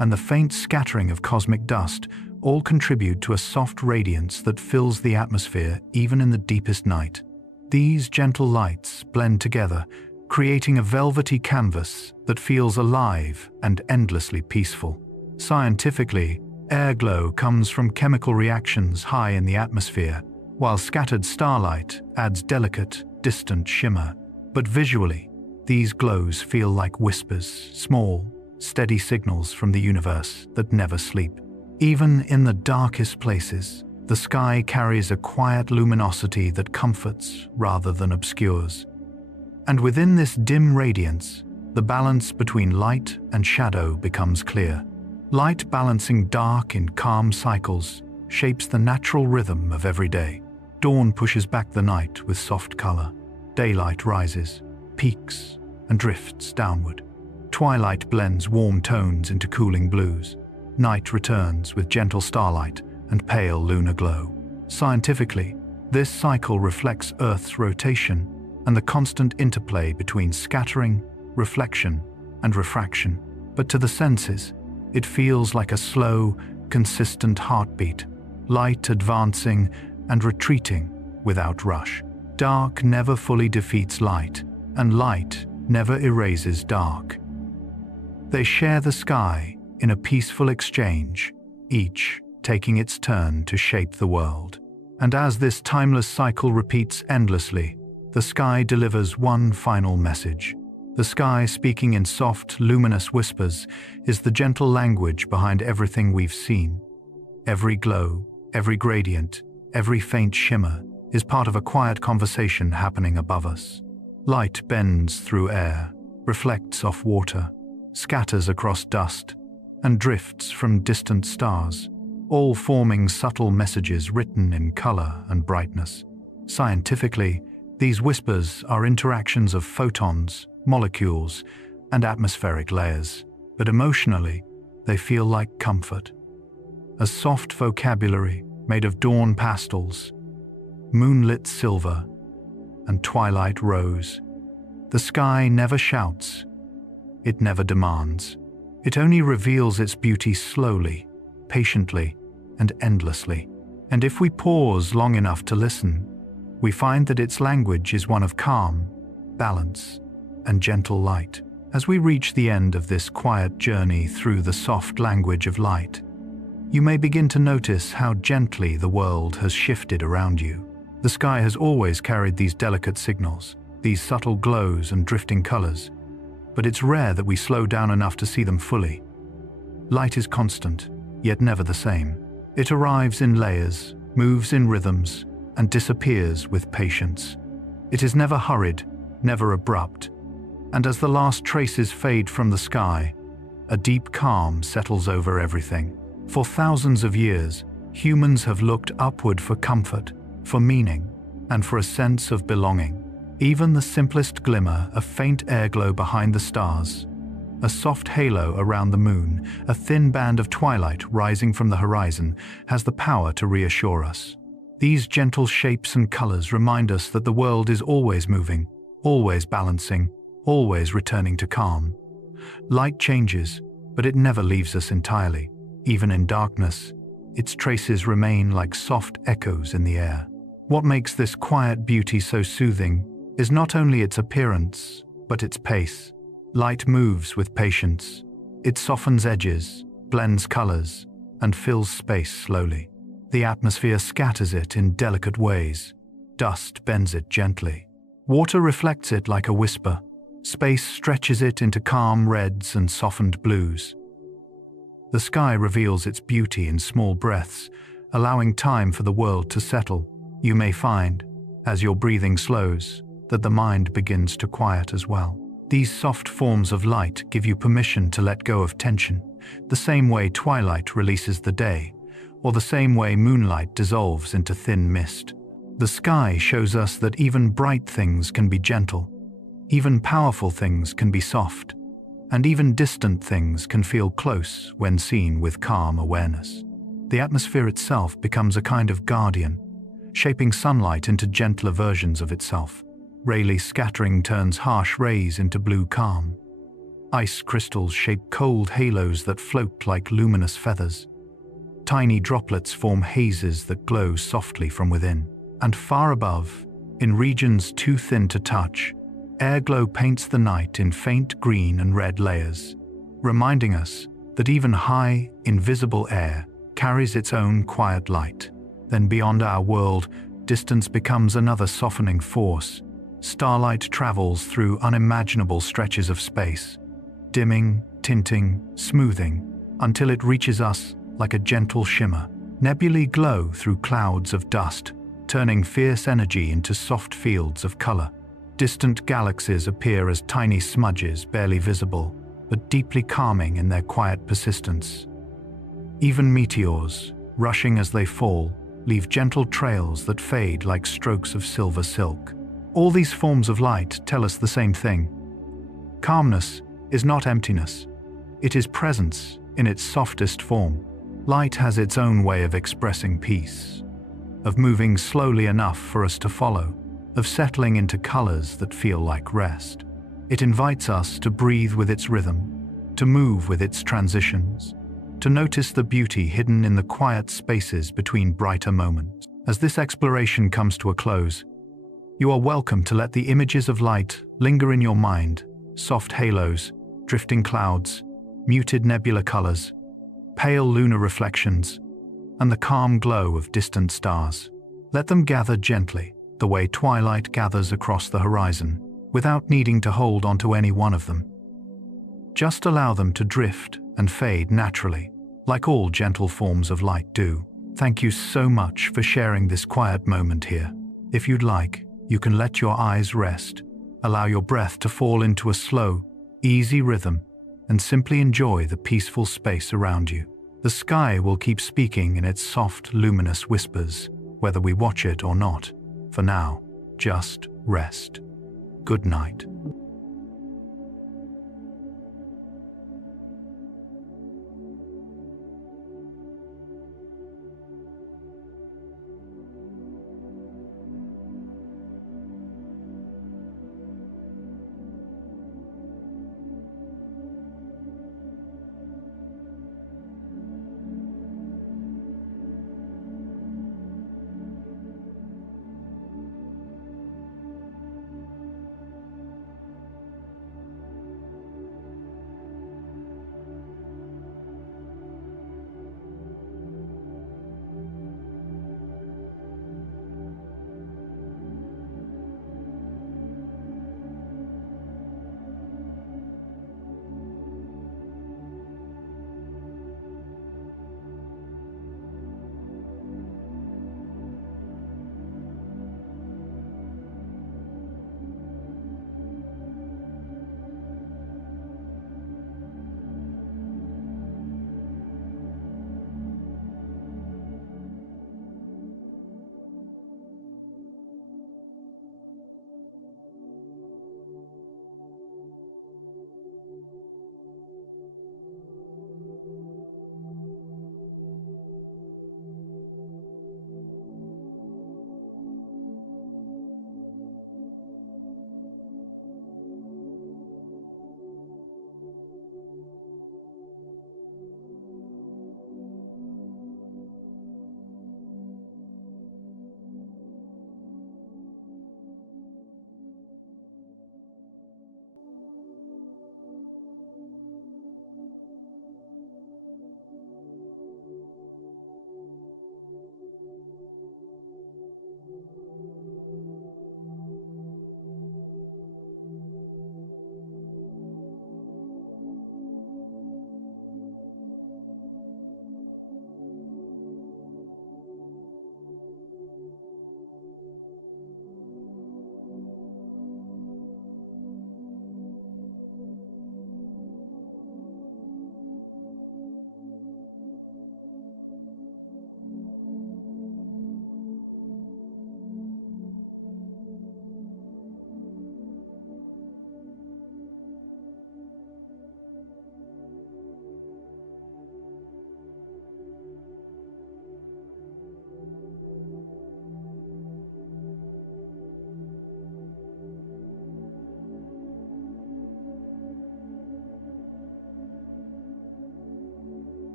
and the faint scattering of cosmic dust all contribute to a soft radiance that fills the atmosphere even in the deepest night. These gentle lights blend together, creating a velvety canvas that feels alive and endlessly peaceful. Scientifically, airglow comes from chemical reactions high in the atmosphere, while scattered starlight adds delicate, distant shimmer. But visually, these glows feel like whispers, small, steady signals from the universe that never sleep. Even in the darkest places, the sky carries a quiet luminosity that comforts rather than obscures. And within this dim radiance, the balance between light and shadow becomes clear. Light balancing dark in calm cycles shapes the natural rhythm of every day. Dawn pushes back the night with soft color. Daylight rises, peaks, and drifts downward. Twilight blends warm tones into cooling blues. Night returns with gentle starlight and pale lunar glow. Scientifically, this cycle reflects Earth's rotation and the constant interplay between scattering, reflection, and refraction. But to the senses, it feels like a slow, consistent heartbeat, light advancing and retreating without rush. Dark never fully defeats light, and light never erases dark. They share the sky, in a peaceful exchange, each taking its turn to shape the world. And as this timeless cycle repeats endlessly, the sky delivers one final message. The sky, speaking in soft, luminous whispers, is the gentle language behind everything we've seen. Every glow, every gradient, every faint shimmer is part of a quiet conversation happening above us. Light bends through air, reflects off water, scatters across dust, and drifts from distant stars, all forming subtle messages written in color and brightness. Scientifically, these whispers are interactions of photons, molecules, and atmospheric layers, but emotionally, they feel like comfort. A soft vocabulary made of dawn pastels, moonlit silver, and twilight rose. The sky never shouts. It never demands. It only reveals its beauty slowly, patiently, and endlessly. And if we pause long enough to listen, we find that its language is one of calm, balance, and gentle light. As we reach the end of this quiet journey through the soft language of light, you may begin to notice how gently the world has shifted around you. The sky has always carried these delicate signals, these subtle glows and drifting colors, but it's rare that we slow down enough to see them fully. Light is constant, yet never the same. It arrives in layers, moves in rhythms, and disappears with patience. It is never hurried, never abrupt, and as the last traces fade from the sky, a deep calm settles over everything. For thousands of years, humans have looked upward for comfort, for meaning, and for a sense of belonging. Even the simplest glimmer, a faint airglow behind the stars, a soft halo around the moon, a thin band of twilight rising from the horizon, has the power to reassure us. These gentle shapes and colors remind us that the world is always moving, always balancing, always returning to calm. Light changes, but it never leaves us entirely. Even in darkness, its traces remain like soft echoes in the air. What makes this quiet beauty so soothing is not only its appearance, but its pace. Light moves with patience. It softens edges, blends colors, and fills space slowly. The atmosphere scatters it in delicate ways. Dust bends it gently. Water reflects it like a whisper. Space stretches it into calm reds and softened blues. The sky reveals its beauty in small breaths, allowing time for the world to settle. You may find, as your breathing slows, that the mind begins to quiet as well. These soft forms of light give you permission to let go of tension, the same way twilight releases the day, or the same way moonlight dissolves into thin mist. The sky shows us that even bright things can be gentle, even powerful things can be soft, and even distant things can feel close when seen with calm awareness. The atmosphere itself becomes a kind of guardian, shaping sunlight into gentler versions of itself. Rayleigh scattering turns harsh rays into blue calm. Ice crystals shape cold halos that float like luminous feathers. Tiny droplets form hazes that glow softly from within. And far above, in regions too thin to touch, airglow paints the night in faint green and red layers, reminding us that even high, invisible air carries its own quiet light. Then beyond our world, distance becomes another softening force. Starlight travels through unimaginable stretches of space, dimming, tinting, smoothing, until it reaches us like a gentle shimmer. Nebulae glow through clouds of dust, turning fierce energy into soft fields of color. Distant galaxies appear as tiny smudges, barely visible, but deeply calming in their quiet persistence. Even meteors, rushing as they fall, leave gentle trails that fade like strokes of silver silk. All these forms of light tell us the same thing. Calmness is not emptiness. It is presence in its softest form. Light has its own way of expressing peace, of moving slowly enough for us to follow, of settling into colors that feel like rest. It invites us to breathe with its rhythm, to move with its transitions, to notice the beauty hidden in the quiet spaces between brighter moments. As this exploration comes to a close, you are welcome to let the images of light linger in your mind, soft halos, drifting clouds, muted nebula colors, pale lunar reflections, and the calm glow of distant stars. Let them gather gently, the way twilight gathers across the horizon, without needing to hold onto any one of them. Just allow them to drift and fade naturally, like all gentle forms of light do. Thank you so much for sharing this quiet moment here. If you'd like, you can let your eyes rest, allow your breath to fall into a slow, easy rhythm, and simply enjoy the peaceful space around you. The sky will keep speaking in its soft, luminous whispers, whether we watch it or not. For now, just rest. Good night.